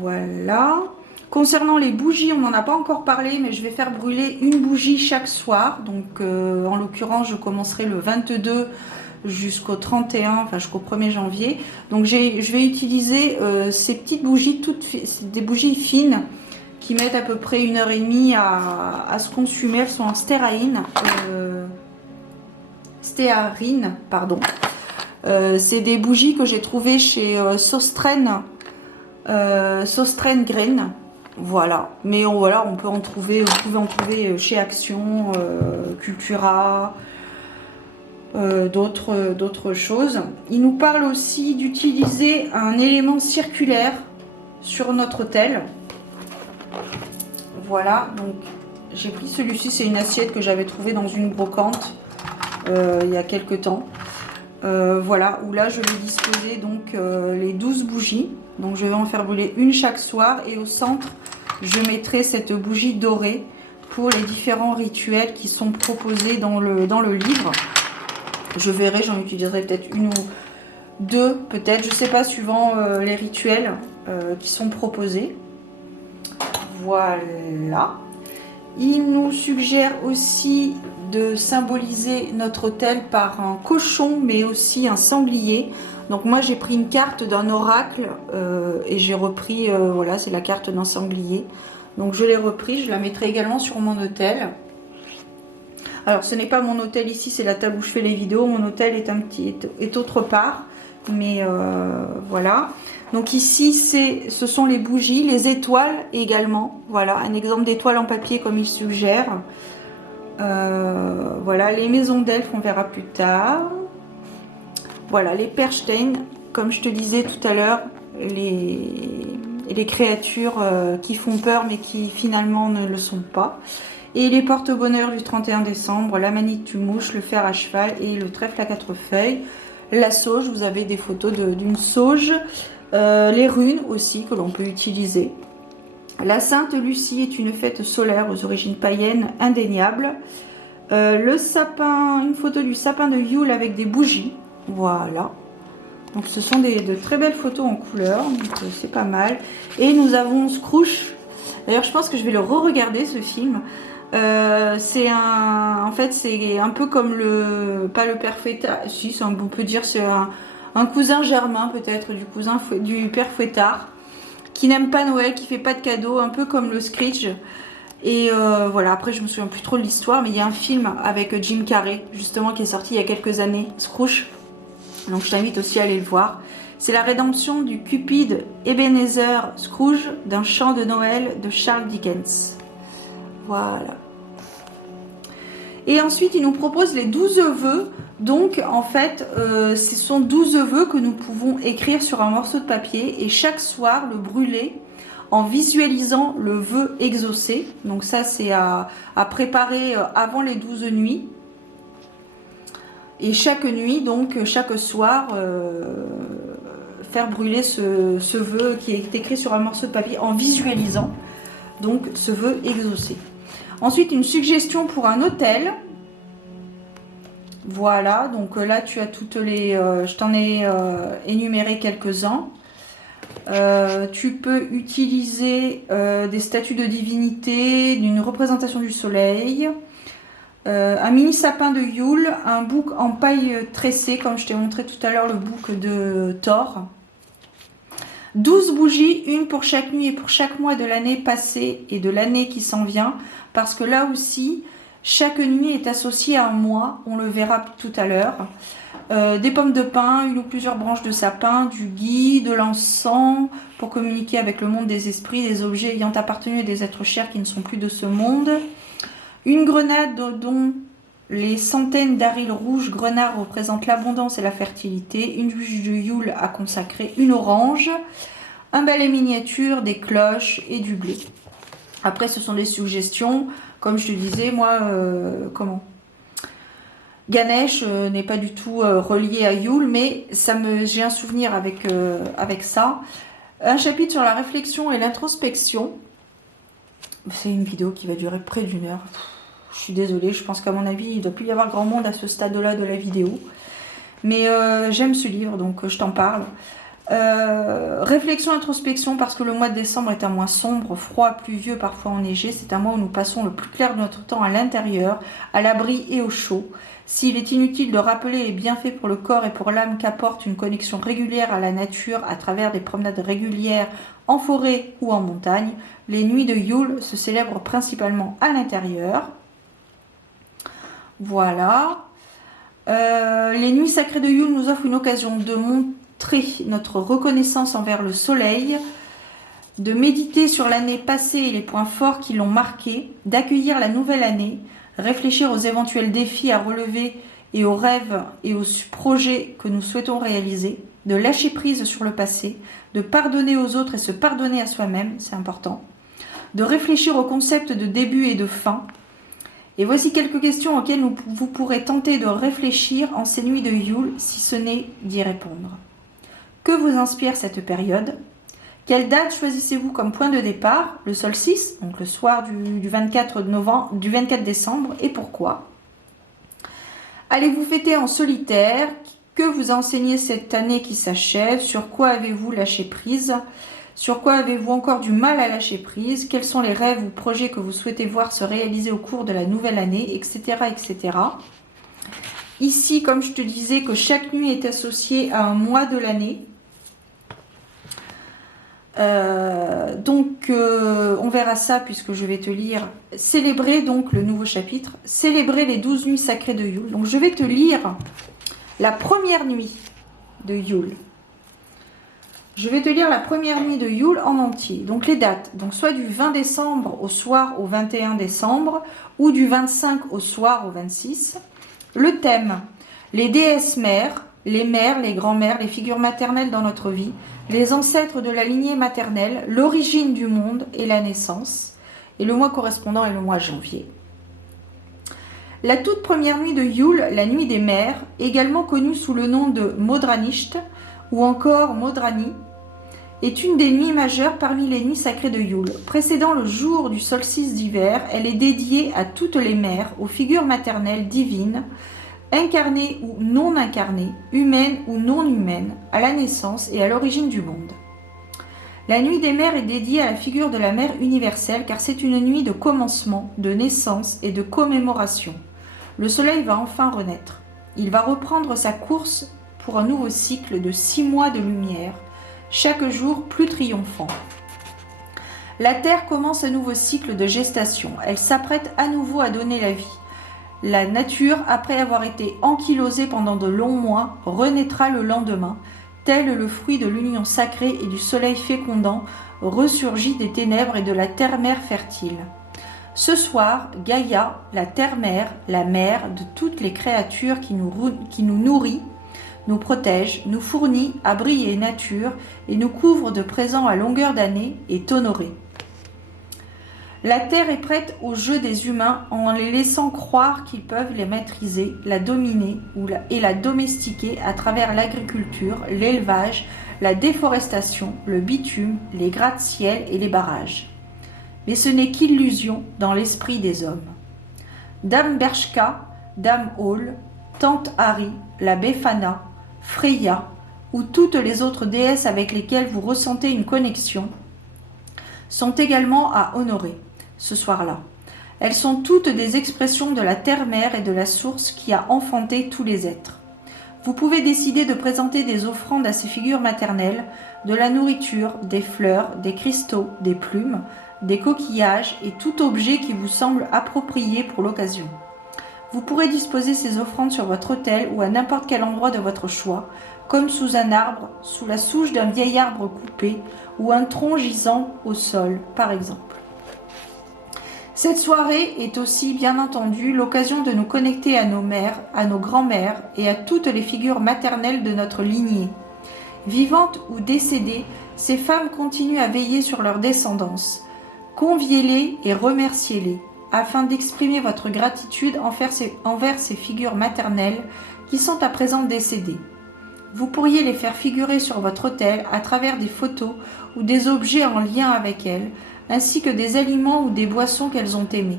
Voilà. Concernant les bougies, on n'en a pas encore parlé, mais je vais faire brûler une bougie chaque soir. Donc, en l'occurrence, je commencerai le 22 jusqu'au 31, enfin jusqu'au 1er janvier. Donc, je vais utiliser ces petites bougies, des bougies fines qui mettent à peu près 1h30 à se consumer. Elles sont en stéraïne. stéarine, pardon. C'est des bougies que j'ai trouvées chez Sostren Green. Voilà, mais voilà, on peut en trouver, vous pouvez en trouver chez Action, Cultura, d'autres choses. Il nous parle aussi d'utiliser un élément circulaire sur notre autel. Voilà, donc j'ai pris celui-ci, c'est une assiette que j'avais trouvée dans une brocante il y a quelques temps. Voilà, où là je vais disposer donc les 12 bougies. Donc je vais en faire brûler une chaque soir et au centre je mettrai cette bougie dorée pour les différents rituels qui sont proposés dans le livre. Je verrai, j'en utiliserai peut-être une ou deux, peut-être, je sais pas, suivant les rituels qui sont proposés. Voilà. Il nous suggère aussi de symboliser notre autel par un cochon, mais aussi un sanglier. Donc moi j'ai pris une carte d'un oracle et j'ai repris, voilà, c'est la carte d'un sanglier. Donc je l'ai repris, je la mettrai également sur mon autel. Alors ce n'est pas mon autel ici, c'est la table où je fais les vidéos. Mon autel est autre part, mais voilà. Donc ici ce sont les bougies, les étoiles également. Voilà, un exemple d'étoile en papier comme il suggère. Voilà, les maisons d'elfes, on verra plus tard. Voilà, les Perstein, comme je te disais tout à l'heure, les créatures qui font peur mais qui finalement ne le sont pas. Et les porte-bonheur du 31 décembre, la manite du mouche, le fer à cheval et le trèfle à 4 feuilles. La sauge, vous avez des photos d'une sauge. Les runes aussi que l'on peut utiliser. La Sainte Lucie est une fête solaire aux origines païennes indéniables. Le sapin, une photo du sapin de Yule avec des bougies. Voilà. Donc ce sont de très belles photos en couleur. C'est pas mal. Et nous avons Scrooge. D'ailleurs je pense que je vais le re-regarder ce film. En fait c'est un peu comme pas le père Fouettard, si on peut dire c'est un cousin germain peut-être du père Fouettard, qui n'aime pas Noël, qui fait pas de cadeaux, un peu comme le Screech. Et voilà, après je me souviens plus trop de l'histoire, mais il y a un film avec Jim Carrey justement qui est sorti il y a quelques années, Scrooge. Donc je t'invite aussi à aller le voir. C'est la rédemption du Cupide Ebenezer Scrooge d'un chant de Noël de Charles Dickens. Voilà. Et ensuite, il nous propose les 12 vœux. Donc, en fait, ce sont 12 vœux que nous pouvons écrire sur un morceau de papier et chaque soir le brûler en visualisant le vœu exaucé. Donc ça, c'est à préparer avant les 12 nuits. Et chaque nuit, donc chaque soir, faire brûler ce vœu qui est écrit sur un morceau de papier en visualisant donc ce vœu exaucé. Ensuite, une suggestion pour un autel. Voilà, donc là tu as toutes les... je t'en ai énuméré quelques-uns. Tu peux utiliser des statues de divinité, d'une représentation du soleil, un mini sapin de Yule, un bouc en paille tressée, comme je t'ai montré tout à l'heure, le bouc de Thor. 12 bougies, une pour chaque nuit et pour chaque mois de l'année passée et de l'année qui s'en vient, parce que là aussi, chaque nuit est associée à un mois, on le verra tout à l'heure. Des pommes de pin, une ou plusieurs branches de sapin, du gui, de l'encens, pour communiquer avec le monde des esprits, des objets ayant appartenu à des êtres chers qui ne sont plus de ce monde. Une grenade dont les centaines d'arils rouges grenards représentent l'abondance et la fertilité. Une bûche de Yule à consacrer. Une orange. Un balai miniature, des cloches et du blé. Après, ce sont des suggestions. Comme je te disais, moi, Ganesh n'est pas du tout relié à Yule, mais j'ai un souvenir avec ça. Un chapitre sur la réflexion et l'introspection. C'est une vidéo qui va durer près d'1 heure. Je suis désolée, je pense qu'à mon avis, il ne doit plus y avoir grand monde à ce stade-là de la vidéo. Mais j'aime ce livre, donc je t'en parle. Réflexion, introspection, parce que le mois de décembre est un mois sombre, froid, pluvieux, parfois enneigé. C'est un mois où nous passons le plus clair de notre temps à l'intérieur, à l'abri et au chaud. S'il est inutile de rappeler les bienfaits pour le corps et pour l'âme qu'apporte une connexion régulière à la nature à travers des promenades régulières en forêt ou en montagne, les nuits de Yule se célèbrent principalement à l'intérieur. Voilà. Les nuits sacrées de Yule nous offrent une occasion de montrer notre reconnaissance envers le soleil, de méditer sur l'année passée et les points forts qui l'ont marquée, d'accueillir la nouvelle année, réfléchir aux éventuels défis à relever et aux rêves et aux projets que nous souhaitons réaliser, de lâcher prise sur le passé, de pardonner aux autres et se pardonner à soi-même, c'est important, de réfléchir au concept de début et de fin. Et voici quelques questions auxquelles vous pourrez tenter de réfléchir en ces nuits de Yule, si ce n'est d'y répondre. Que vous inspire cette période ? Quelle date choisissez-vous comme point de départ? Le solstice, donc le soir du 24 décembre, et pourquoi? Allez-vous fêter en solitaire? Que vous enseignez cette année qui s'achève? Sur quoi avez-vous lâché prise? Sur quoi avez-vous encore du mal à lâcher prise? Quels sont les rêves ou projets que vous souhaitez voir se réaliser au cours de la nouvelle année, etc., etc. Ici, comme je te disais, que chaque nuit est associée à un mois de l'année. On verra ça puisque je vais te lire célébrer donc le nouveau chapitre, célébrer les 12 nuits sacrées de Yule. Donc je vais te lire la première nuit de Yule. Je vais te lire la première nuit de Yule en entier. Donc les dates, donc soit du 20 décembre au soir au 21 décembre ou du 25 au soir au 26. Le thème, les déesses mères, les grands-mères, les figures maternelles dans notre vie, les ancêtres de la lignée maternelle, l'origine du monde et la naissance. Et le mois correspondant est le mois janvier. La toute première nuit de Yule, la nuit des mères, également connue sous le nom de Modranishte ou encore Modrani, est une des nuits majeures parmi les nuits sacrées de Yule. Précédant le jour du solstice d'hiver, elle est dédiée à toutes les mères, aux figures maternelles divines, incarnées ou non incarnées, humaines ou non humaines, à la naissance et à l'origine du monde. La nuit des mères est dédiée à la figure de la mère universelle car c'est une nuit de commencement, de naissance et de commémoration. Le soleil va enfin renaître. Il va reprendre sa course pour un nouveau cycle de 6 mois de lumière, chaque jour plus triomphant. La Terre commence un nouveau cycle de gestation. Elle s'apprête à nouveau à donner la vie. La nature, après avoir été ankylosée pendant de longs mois, renaîtra le lendemain, tel le fruit de l'union sacrée et du soleil fécondant, ressurgit des ténèbres et de la terre-mère fertile. Ce soir, Gaïa, la terre-mère, la mère de toutes les créatures qui nous nourrit, nous protège, nous fournit abri et nature et nous couvre de présents à longueur d'année, est honorée. La terre est prête au jeu des humains en les laissant croire qu'ils peuvent les maîtriser, la dominer et la domestiquer à travers l'agriculture, l'élevage, la déforestation, le bitume, les gratte-ciel et les barrages. Mais ce n'est qu'illusion dans l'esprit des hommes. Dame Bershka, Dame Hall, Tante Hari, la Befana, Freya ou toutes les autres déesses avec lesquelles vous ressentez une connexion sont également à honorer ce soir-là. Elles sont toutes des expressions de la terre-mère et de la source qui a enfanté tous les êtres. Vous pouvez décider de présenter des offrandes à ces figures maternelles, de la nourriture, des fleurs, des cristaux, des plumes, des coquillages et tout objet qui vous semble approprié pour l'occasion. Vous pourrez disposer ces offrandes sur votre autel ou à n'importe quel endroit de votre choix, comme sous un arbre, sous la souche d'un vieil arbre coupé ou un tronc gisant au sol, par exemple. Cette soirée est aussi, bien entendu, l'occasion de nous connecter à nos mères, à nos grands-mères et à toutes les figures maternelles de notre lignée. Vivantes ou décédées, ces femmes continuent à veiller sur leur descendance. Conviez-les et remerciez-les, afin d'exprimer votre gratitude envers ces figures maternelles qui sont à présent décédées. Vous pourriez les faire figurer sur votre autel à travers des photos ou des objets en lien avec elles, ainsi que des aliments ou des boissons qu'elles ont aimés.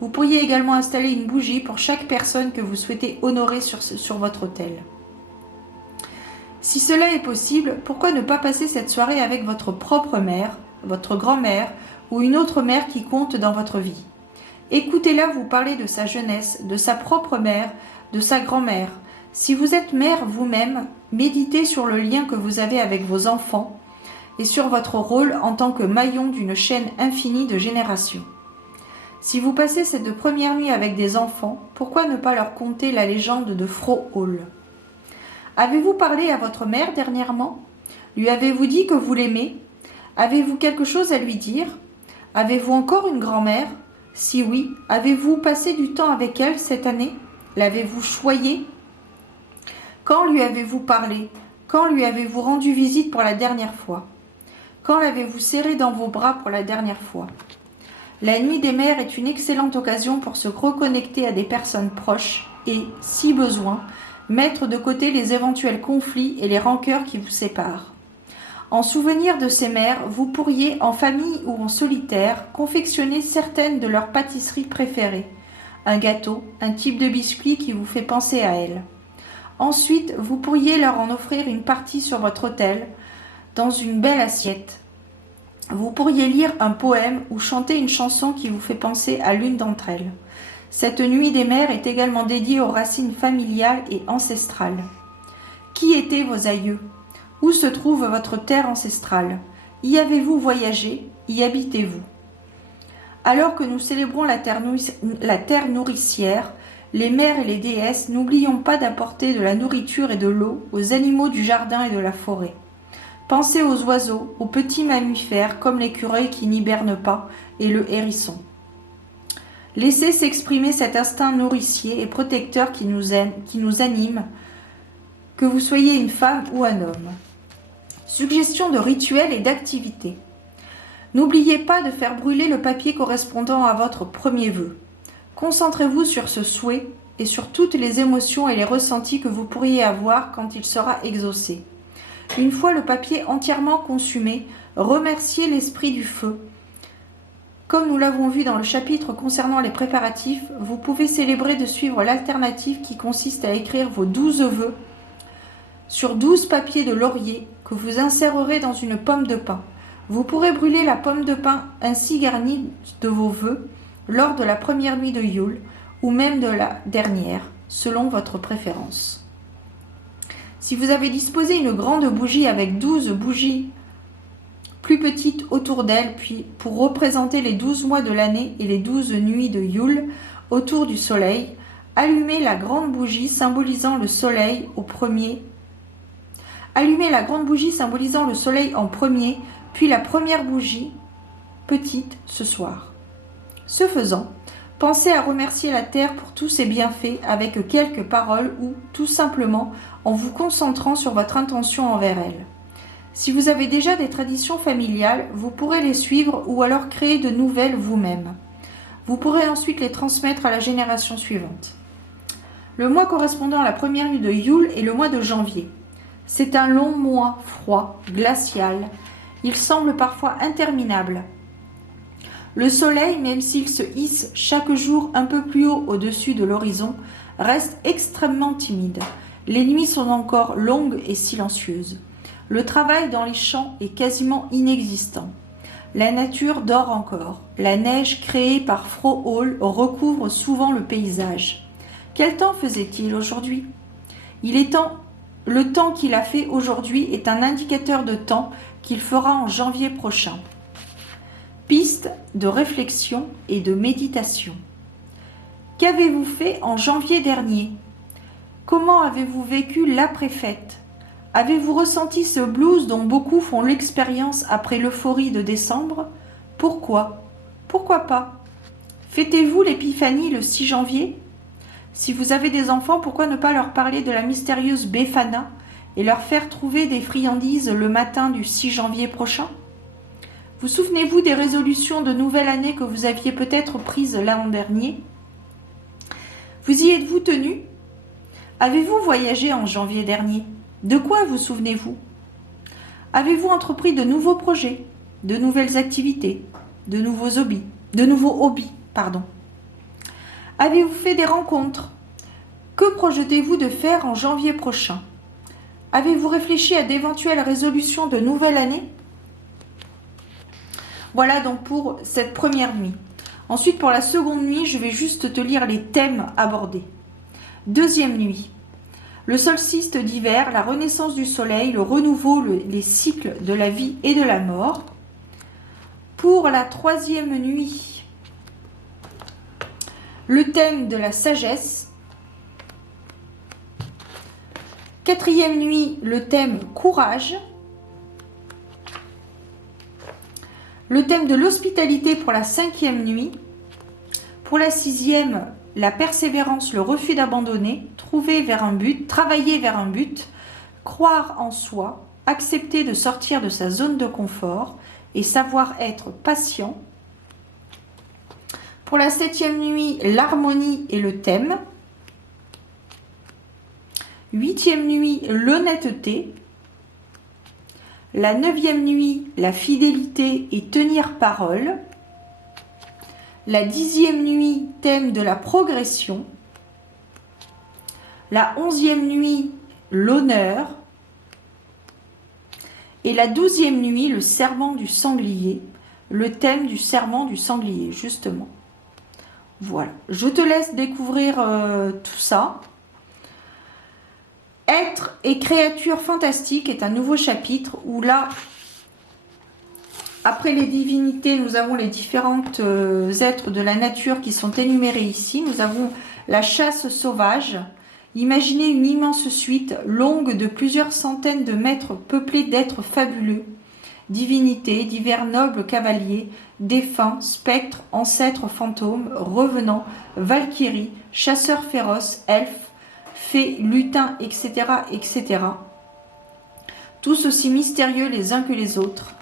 Vous pourriez également installer une bougie pour chaque personne que vous souhaitez honorer sur votre autel. Si cela est possible, pourquoi ne pas passer cette soirée avec votre propre mère, votre grand-mère ou une autre mère qui compte dans votre vie? Écoutez-la vous parler de sa jeunesse, de sa propre mère, de sa grand-mère. Si vous êtes mère vous-même, méditez sur le lien que vous avez avec vos enfants et sur votre rôle en tant que maillon d'une chaîne infinie de générations. Si vous passez cette première nuit avec des enfants, pourquoi ne pas leur conter la légende de Frau Hall? Avez-vous parlé à votre mère dernièrement? Lui avez-vous dit que vous l'aimez? Avez-vous quelque chose à lui dire? Avez-vous encore une grand-mère? Si oui, avez-vous passé du temps avec elle cette année? L'avez-vous choyée? Quand lui avez-vous parlé? Quand lui avez-vous rendu visite pour la dernière fois? Quand l'avez-vous serré dans vos bras pour la dernière fois? La nuit des mères est une excellente occasion pour se reconnecter à des personnes proches et, si besoin, mettre de côté les éventuels conflits et les rancœurs qui vous séparent. En souvenir de ces mères, vous pourriez, en famille ou en solitaire, confectionner certaines de leurs pâtisseries préférées. Un gâteau, un type de biscuit qui vous fait penser à elles. Ensuite, vous pourriez leur en offrir une partie sur votre autel, dans une belle assiette. Vous pourriez lire un poème ou chanter une chanson qui vous fait penser à l'une d'entre elles. Cette nuit des mères est également dédiée aux racines familiales et ancestrales. Qui étaient vos aïeux? Où se trouve votre terre ancestrale? Y avez-vous voyagé? Y habitez-vous? Alors que nous célébrons la terre nourricière, les mères et les déesses, n'oublions pas d'apporter de la nourriture et de l'eau aux animaux du jardin et de la forêt. Pensez aux oiseaux, aux petits mammifères comme l'écureuil qui n'hiberne pas et le hérisson. Laissez s'exprimer cet instinct nourricier et protecteur qui nous anime, que vous soyez une femme ou un homme. Suggestion de rituels et d'activités. N'oubliez pas de faire brûler le papier correspondant à votre premier vœu. Concentrez-vous sur ce souhait et sur toutes les émotions et les ressentis que vous pourriez avoir quand il sera exaucé. Une fois le papier entièrement consumé, remerciez l'esprit du feu. Comme nous l'avons vu dans le chapitre concernant les préparatifs, vous pouvez célébrer de suivre l'alternative qui consiste à écrire vos 12 vœux sur 12 papiers de laurier que vous insérerez dans une pomme de pin. Vous pourrez brûler la pomme de pin ainsi garnie de vos vœux lors de la première nuit de Yule ou même de la dernière, selon votre préférence. Si vous avez disposé une grande bougie avec 12 bougies plus petites autour d'elle, puis pour représenter les 12 mois de l'année et les 12 nuits de Yule autour du soleil, allumez la grande bougie symbolisant le soleil au premier. Allumez la grande bougie symbolisant le soleil en premier, puis la première bougie petite ce soir. Ce faisant, pensez à remercier la terre pour tous ses bienfaits avec quelques paroles ou, tout simplement, en vous concentrant sur votre intention envers elle. Si vous avez déjà des traditions familiales, vous pourrez les suivre ou alors créer de nouvelles vous-même. Vous pourrez ensuite les transmettre à la génération suivante. Le mois correspondant à la première nuit de Yule est le mois de janvier. C'est un long mois froid, glacial. Il semble parfois interminable. Le soleil, même s'il se hisse chaque jour un peu plus haut au-dessus de l'horizon, reste extrêmement timide. Les nuits sont encore longues et silencieuses. Le travail dans les champs est quasiment inexistant. La nature dort encore. La neige créée par Frau Hall recouvre souvent le paysage. Quel temps faisait-il aujourd'hui? Le temps qu'il a fait aujourd'hui est un indicateur de temps qu'il fera en janvier prochain. Piste de réflexion et de méditation. Qu'avez-vous fait en janvier dernier? Comment avez-vous vécu l'après-fête? Avez-vous ressenti ce blues dont beaucoup font l'expérience après l'euphorie de décembre? Pourquoi? Pourquoi pas? Fêtez-vous l'épiphanie le 6 janvier? Si vous avez des enfants, pourquoi ne pas leur parler de la mystérieuse Befana et leur faire trouver des friandises le matin du 6 janvier prochain? Vous souvenez-vous des résolutions de nouvelle année que vous aviez peut-être prises l'an dernier? Vous y êtes-vous tenu? Avez-vous voyagé en janvier dernier? De quoi vous souvenez-vous? Avez-vous entrepris de nouveaux projets, de nouvelles activités, de nouveaux hobbies? Avez-vous fait des rencontres? Que projetez-vous de faire en janvier prochain? Avez-vous réfléchi à d'éventuelles résolutions de nouvelle année? Voilà donc pour cette première nuit. Ensuite, pour la seconde nuit, je vais juste te lire les thèmes abordés. Deuxième nuit. Le solstice d'hiver, la renaissance du soleil, le renouveau, les cycles de la vie et de la mort. Pour la troisième nuit, Le thème de la sagesse. 4e nuit, le thème courage. Le thème de l'hospitalité pour la 5e nuit. Pour la 6e, la persévérance, le refus d'abandonner, trouver vers un but, travailler vers un but, croire en soi, accepter de sortir de sa zone de confort et savoir être patient. Pour la 7e nuit, l'harmonie et le thème. 8e nuit, l'honnêteté. La 9e nuit, la fidélité et tenir parole. La 10e nuit, thème de la progression. La 11e nuit, l'honneur. Et la 12e nuit, le serment du sanglier. Le thème du serment du sanglier, justement. Voilà, je te laisse découvrir tout ça. Être et créatures fantastiques est un nouveau chapitre où là, après les divinités, nous avons les différentes êtres de la nature qui sont énumérés ici. Nous avons la chasse sauvage. Imaginez une immense suite longue de plusieurs centaines de mètres peuplée d'êtres fabuleux. Divinités, divers nobles cavaliers, défunts, spectres, ancêtres fantômes, revenants, valkyries, chasseurs féroces, elfes, fées, lutins, etc., etc. Tous aussi mystérieux les uns que les autres.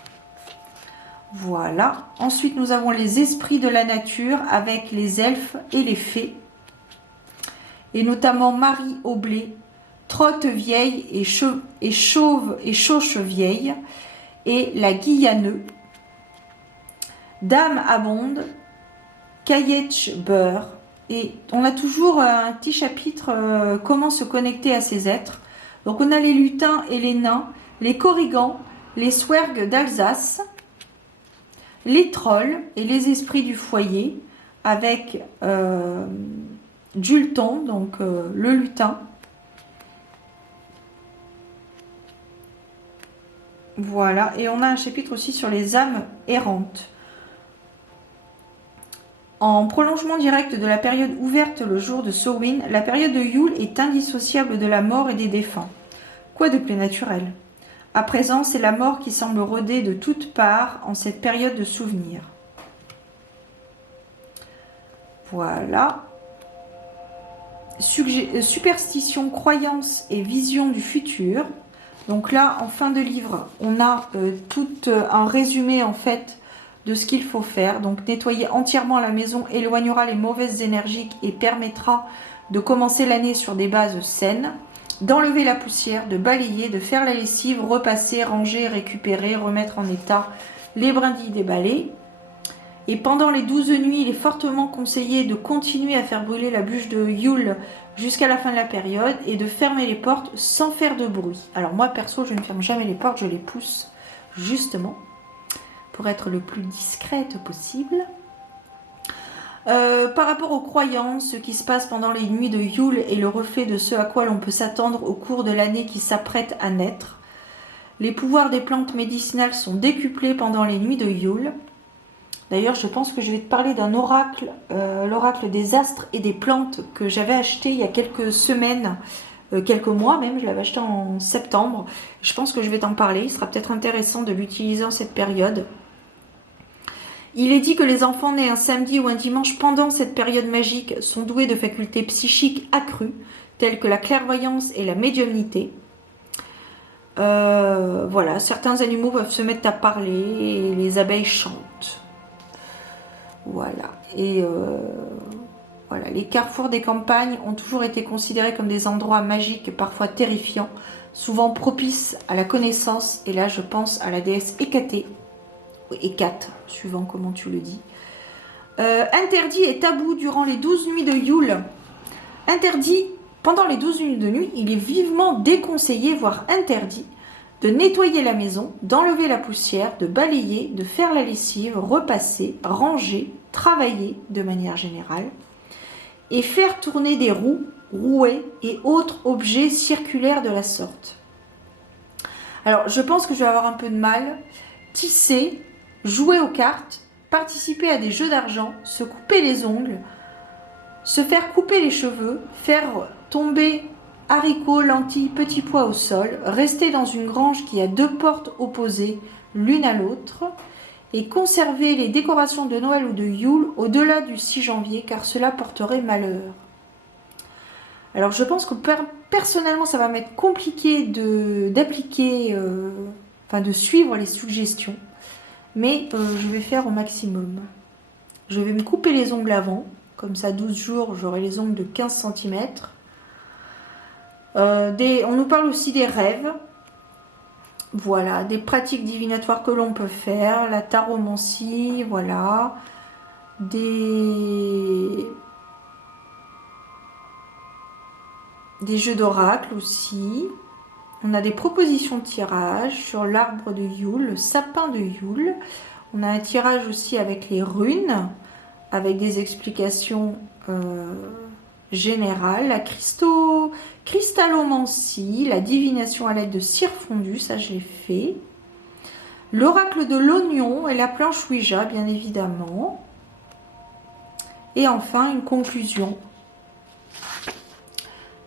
Voilà. Ensuite, nous avons les esprits de la nature avec les elfes et les fées. Et notamment Marie au blé, Trotte vieille et chauve et chauche vieille. Et la Guyaneux, Dame Abonde, Cailletch Beurre. Et on a toujours un petit chapitre comment se connecter à ces êtres. Donc on a les lutins et les nains, les corrigans, les swergues d'Alsace, les trolls et les esprits du foyer avec Julton, donc le lutin. Voilà, et on a un chapitre aussi sur les âmes errantes. En prolongement direct de la période ouverte le jour de Samhain, la période de Yule est indissociable de la mort et des défunts. Quoi de plus naturel? À présent, c'est la mort qui semble rôder de toutes parts en cette période de souvenirs. Voilà. Superstition, croyance et vision du futur. Donc là, en fin de livre, on a tout un résumé en fait de ce qu'il faut faire. Donc nettoyer entièrement la maison éloignera les mauvaises énergies et permettra de commencer l'année sur des bases saines. D'enlever la poussière, de balayer, de faire la lessive, repasser, ranger, récupérer, remettre en état les brindilles des balais. Et pendant les 12 nuits, il est fortement conseillé de continuer à faire brûler la bûche de Yule jusqu'à la fin de la période et de fermer les portes sans faire de bruit. Alors moi perso, je ne ferme jamais les portes, je les pousse justement pour être le plus discrète possible. Par rapport aux croyances, ce qui se passe pendant les nuits de Yule est le reflet de ce à quoi l'on peut s'attendre au cours de l'année qui s'apprête à naître. Les pouvoirs des plantes médicinales sont décuplés pendant les nuits de Yule. D'ailleurs, je pense que je vais te parler d'un oracle, l'oracle des astres et des plantes que j'avais acheté il y a quelques semaines, quelques mois même, je l'avais acheté en septembre. Je pense que je vais t'en parler, il sera peut-être intéressant de l'utiliser en cette période. Il est dit que les enfants nés un samedi ou un dimanche pendant cette période magique sont doués de facultés psychiques accrues, telles que la clairvoyance et la médiumnité. Voilà, certains animaux peuvent se mettre à parler et les abeilles chantent. Voilà, et voilà, les carrefours des campagnes ont toujours été considérés comme des endroits magiques, parfois terrifiants, souvent propices à la connaissance, et là je pense à la déesse Hécatée, ou Hécate, suivant comment tu le dis. Interdit et tabou durant les 12 nuits de Yule. Interdit, pendant les 12 nuits de nuit, il est vivement déconseillé, voire interdit, de nettoyer la maison, d'enlever la poussière, de balayer, de faire la lessive, repasser, ranger, travailler de manière générale, et faire tourner des roues, rouets et autres objets circulaires de la sorte. Alors, je pense que je vais avoir un peu de mal. Tisser, jouer aux cartes, participer à des jeux d'argent, se couper les ongles, Se faire couper les cheveux, faire tomber haricots, lentilles, petits pois au sol, rester dans une grange qui a 2 portes opposées l'une à l'autre et conserver les décorations de Noël ou de Yule au-delà du 6 janvier car cela porterait malheur. Alors je pense que personnellement ça va m'être compliqué d'appliquer, de suivre les suggestions, mais je vais faire au maximum. Je vais me couper les ongles avant, comme ça 12 jours j'aurai les ongles de 15 cm. On nous parle aussi des rêves, voilà, des pratiques divinatoires que l'on peut faire, la taromancie, voilà, des jeux d'oracle aussi. On a des propositions de tirage sur l'arbre de Yule, le sapin de Yule. On a un tirage aussi avec les runes, avec des explications générales. La cristallomancie, la divination à l'aide de cire fondue, ça je l'ai fait. L'oracle de l'oignon et la planche Ouija, bien évidemment. Et enfin, une conclusion.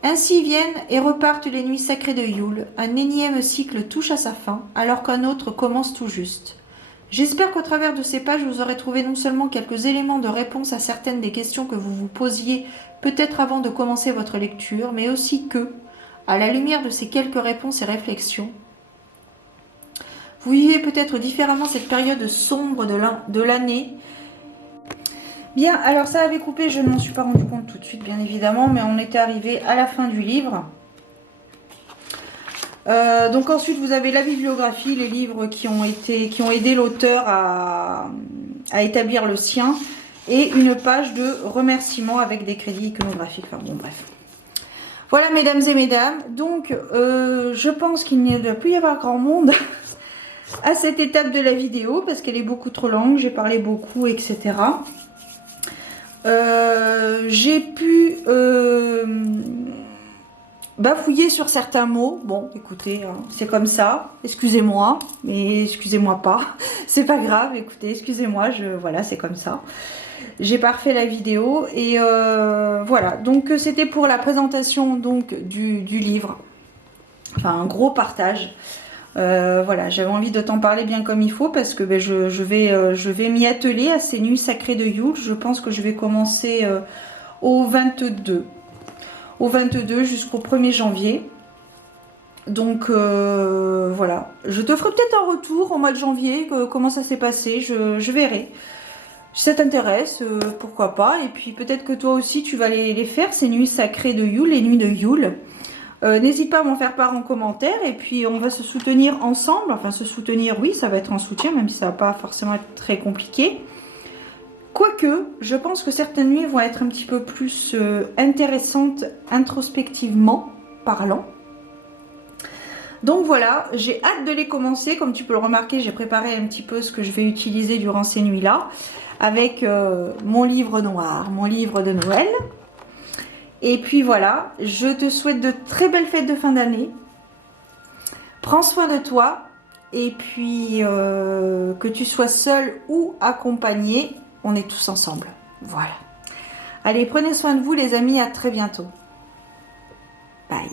Ainsi viennent et repartent les nuits sacrées de Yule. Un énième cycle touche à sa fin, alors qu'un autre commence tout juste. J'espère qu'au travers de ces pages, vous aurez trouvé non seulement quelques éléments de réponse à certaines des questions que vous vous posiez peut-être avant de commencer votre lecture, mais aussi que, à la lumière de ces quelques réponses et réflexions, vous vivez peut-être différemment cette période sombre de l'année. Bien, alors ça avait coupé, je ne m'en suis pas rendu compte tout de suite, bien évidemment, mais on était arrivé à la fin du livre. Donc ensuite, vous avez la bibliographie, les livres qui ont aidé l'auteur à établir le sien, et une page de remerciements avec des crédits iconographiques. Enfin bon, bref. Voilà, mesdames et mesdames. Donc, je pense qu'il ne doit plus y avoir grand monde à cette étape de la vidéo, parce qu'elle est beaucoup trop longue, j'ai parlé beaucoup, etc. J'ai pu bafouiller sur certains mots. Bon, écoutez, hein, c'est comme ça. Excusez-moi, mais excusez-moi pas. C'est pas grave, écoutez, excusez-moi, voilà, c'est comme ça. J'ai pas refait la vidéo et voilà. Donc c'était pour la présentation donc du livre. Enfin, un gros partage. Voilà, j'avais envie de t'en parler bien comme il faut parce que ben, je vais m'y atteler à ces nuits sacrées de Yule. Je pense que je vais commencer au 22 jusqu'au 1er janvier. Donc voilà, je te ferai peut-être un retour au mois de janvier, comment ça s'est passé, je verrai. Si ça t'intéresse, pourquoi pas. Et puis peut-être que toi aussi tu vas les faire, ces nuits sacrées de Yule, les nuits de Yule. N'hésite pas à m'en faire part en commentaire et puis on va se soutenir ensemble. Enfin, se soutenir, oui, ça va être un soutien, même si ça va pas forcément être très compliqué. Quoique, je pense que certaines nuits vont être un petit peu plus intéressantes introspectivement parlant. Donc voilà, j'ai hâte de les commencer. Comme tu peux le remarquer, j'ai préparé un petit peu ce que je vais utiliser durant ces nuits-là. Avec mon livre noir, mon livre de Noël. Et puis voilà, je te souhaite de très belles fêtes de fin d'année. Prends soin de toi. Et puis, que tu sois seul ou accompagné, on est tous ensemble. Voilà. Allez, prenez soin de vous les amis, à très bientôt. Bye.